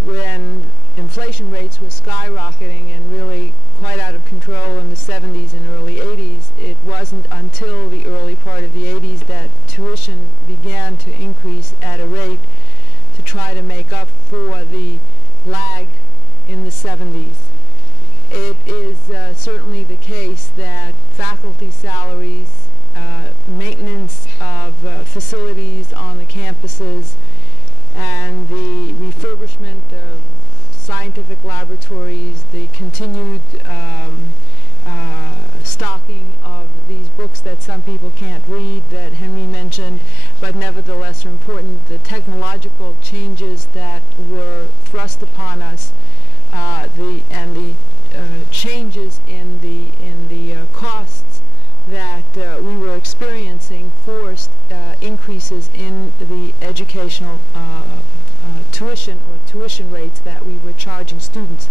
when inflation rates were skyrocketing and really quite out of control in the 70s and early 80s, it wasn't until the early part of the 80s that tuition began to increase at a rate to try to make up for the lag in the 70s. It is certainly the case that faculty salaries, maintenance of facilities on the campuses, and the refurbishment of scientific laboratories, the continued stocking of these books that some people can't read that Henry mentioned, but nevertheless are important, the technological changes that were thrust upon us, the changes in the costs that we were experiencing forced increases in the educational tuition or tuition rates that we were charging students.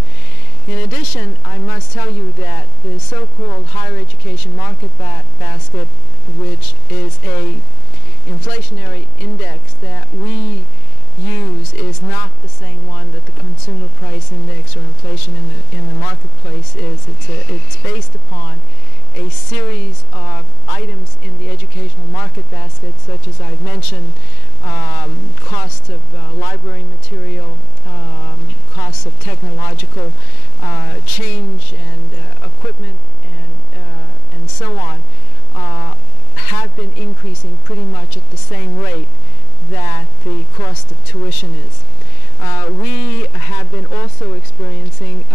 In addition, I must tell you that the so-called higher education market basket, which is a inflationary index that we use, is not the same one that the consumer price index or inflation in the marketplace is. It's based upon a series of items in the educational market basket, such as I've mentioned, costs of library material, costs of technological change and equipment, and so on, have been increasing pretty much at the same rate that the cost of tuition is. We have been also experiencing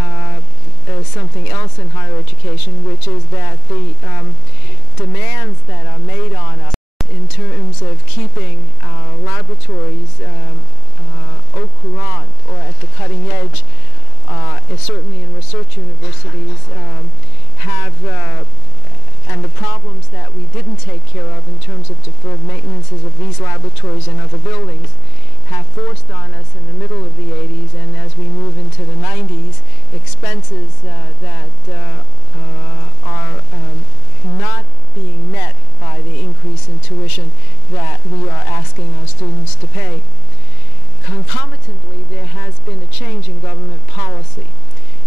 something else in higher education, which is that the demands that are made on us in terms of keeping our laboratories au courant, or at the cutting edge, certainly in research universities, and the problems that we didn't take care of in terms of deferred maintenances of these laboratories and other buildings have forced on us in the middle of the 80s, and as we move into the 90s, expenses that are not being met by the increase in tuition that we are asking our students to pay. Concomitantly, there has been a change in government policy,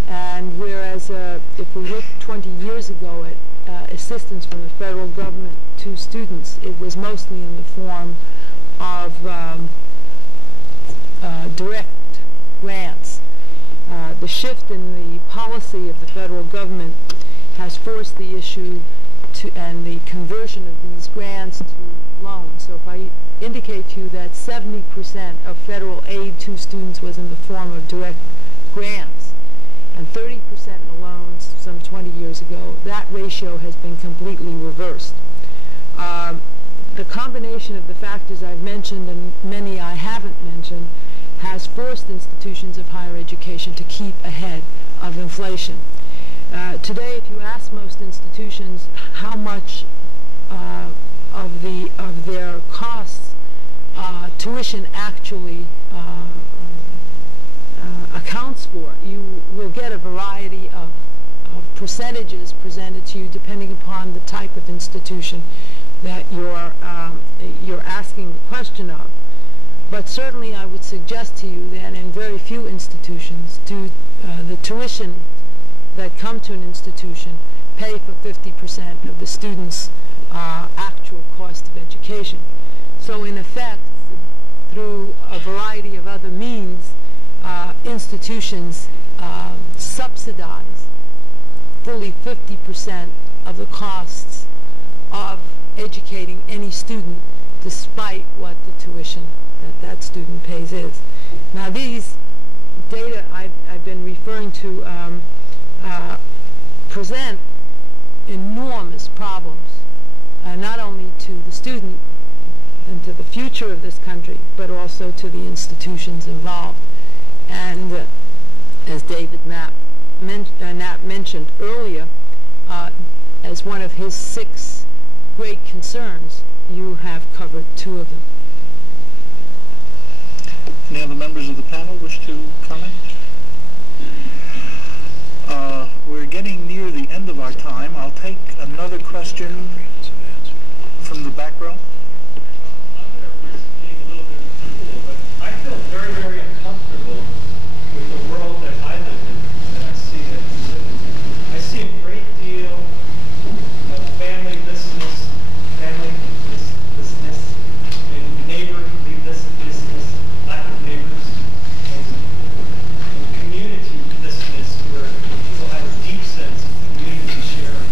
and whereas if we look 20 years ago at assistance from the federal government to students, it was mostly in the form of direct grants. The shift in the policy of the federal government has forced the issue and the conversion of these grants to loans. So if I indicate to you that 70% of federal aid to students was in the form of direct grants, and 30% in loans some 20 years ago, that ratio has been completely reversed. The combination of the factors I've mentioned and many I haven't mentioned has forced institutions of higher education to keep ahead of inflation. Today, if you ask most institutions how much of their costs tuition actually accounts for, you will get a variety of percentages presented to you depending upon the type of institution that you're asking the question of. But certainly I would suggest to you that in very few institutions do the tuition that come to an institution pay for 50% of the student's actual cost of education. So in effect, through a variety of other means, institutions subsidize fully 50% of the costs of educating any student, despite what the tuition that student pays is. Now, these data I've been referring to present enormous problems, not only to the student and to the future of this country, but also to the institutions involved. And as David Knapp mentioned earlier, as one of his 6 great concerns, you have covered 2 of them. Any other members of the panel wish to comment? We're getting near the end of our time. I'll take another question from the back row. I'm going to risk being a little bit of a fool, but I feel very, very uncomfortable with the world that I live in, that I see that we live in. I see a great deal of family business, and neighborly business, lack of neighbors, and community business where people have a deep sense of community sharing,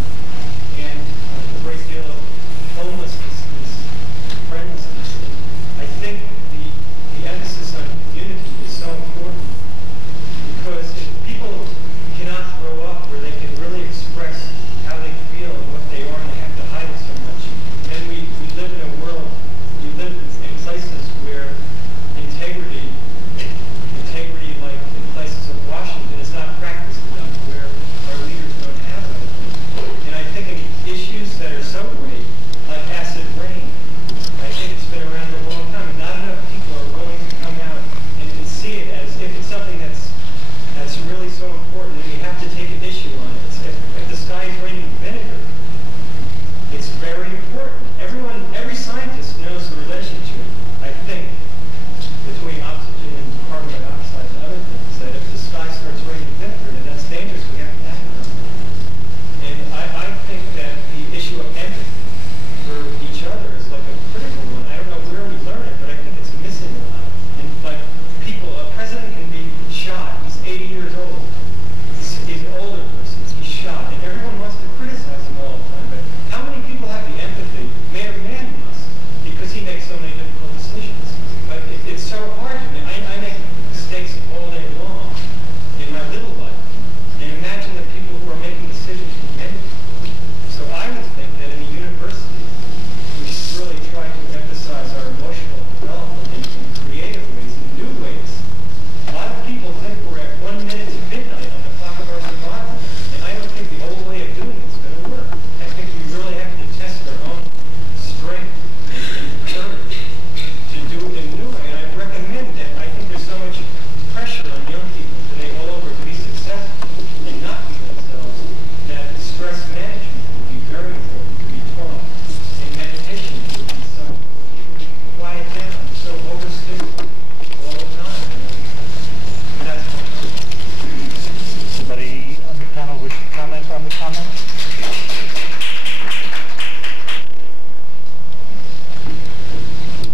and a great deal of homelessness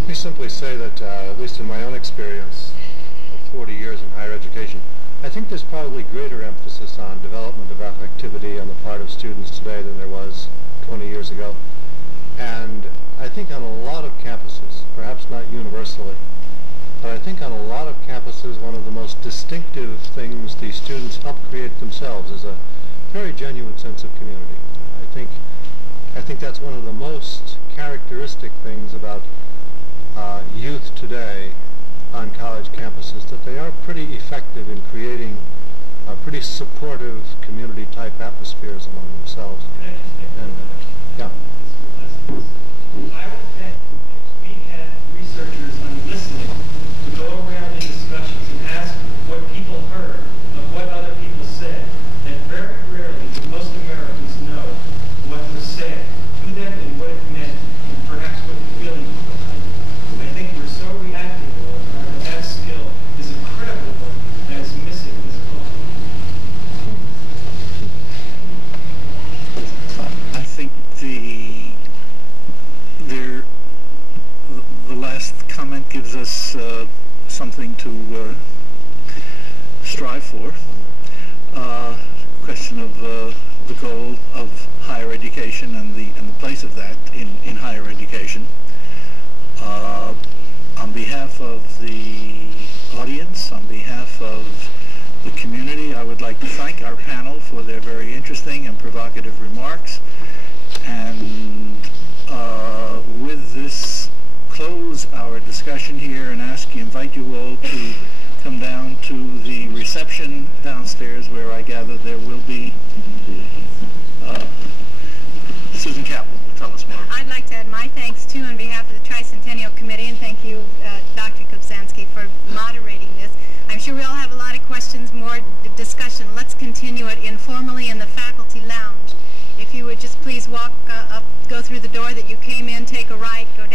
me simply say that, at least in my own experience of 40 years in higher education, I think there's probably greater emphasis on development of activity on the part of students today than there was 20 years ago. And I think on a lot of campuses, perhaps not universally, but I think on a lot of campuses one of the most distinctive things the students help create themselves is a very genuine sense of community. I think that's one of the most characteristic things about youth today on college campuses, that they are pretty effective in creating pretty supportive community-type atmospheres among themselves. And, yeah. I would bet if we had researchers on listening to go around in discussions and ask what people heard of what other people said, that very rarely do most Americans know what was said to them and what it meant, and perhaps what the feeling was behind it. I think we're so reactive all the time that that skill is a critical one that is missing in this culture. I think the last comment gives us something to strive for. Question of the goal of higher education and the place of that in higher education. On behalf of the audience, on behalf of the community, I would like to thank our panel for their very interesting and provocative remarks. And with this, close our discussion here and invite you all to come down to the reception downstairs, where I gather there will be Susan Kaplan will tell us more. I'd like to add my thanks, too, on behalf of the Tricentennial Committee, and thank you, Dr. Kubzansky, for moderating this. I'm sure we all have a lot of questions, more discussion. Let's continue it informally in the faculty lounge. If you would just please walk up, go through the door that you came in, take a right, go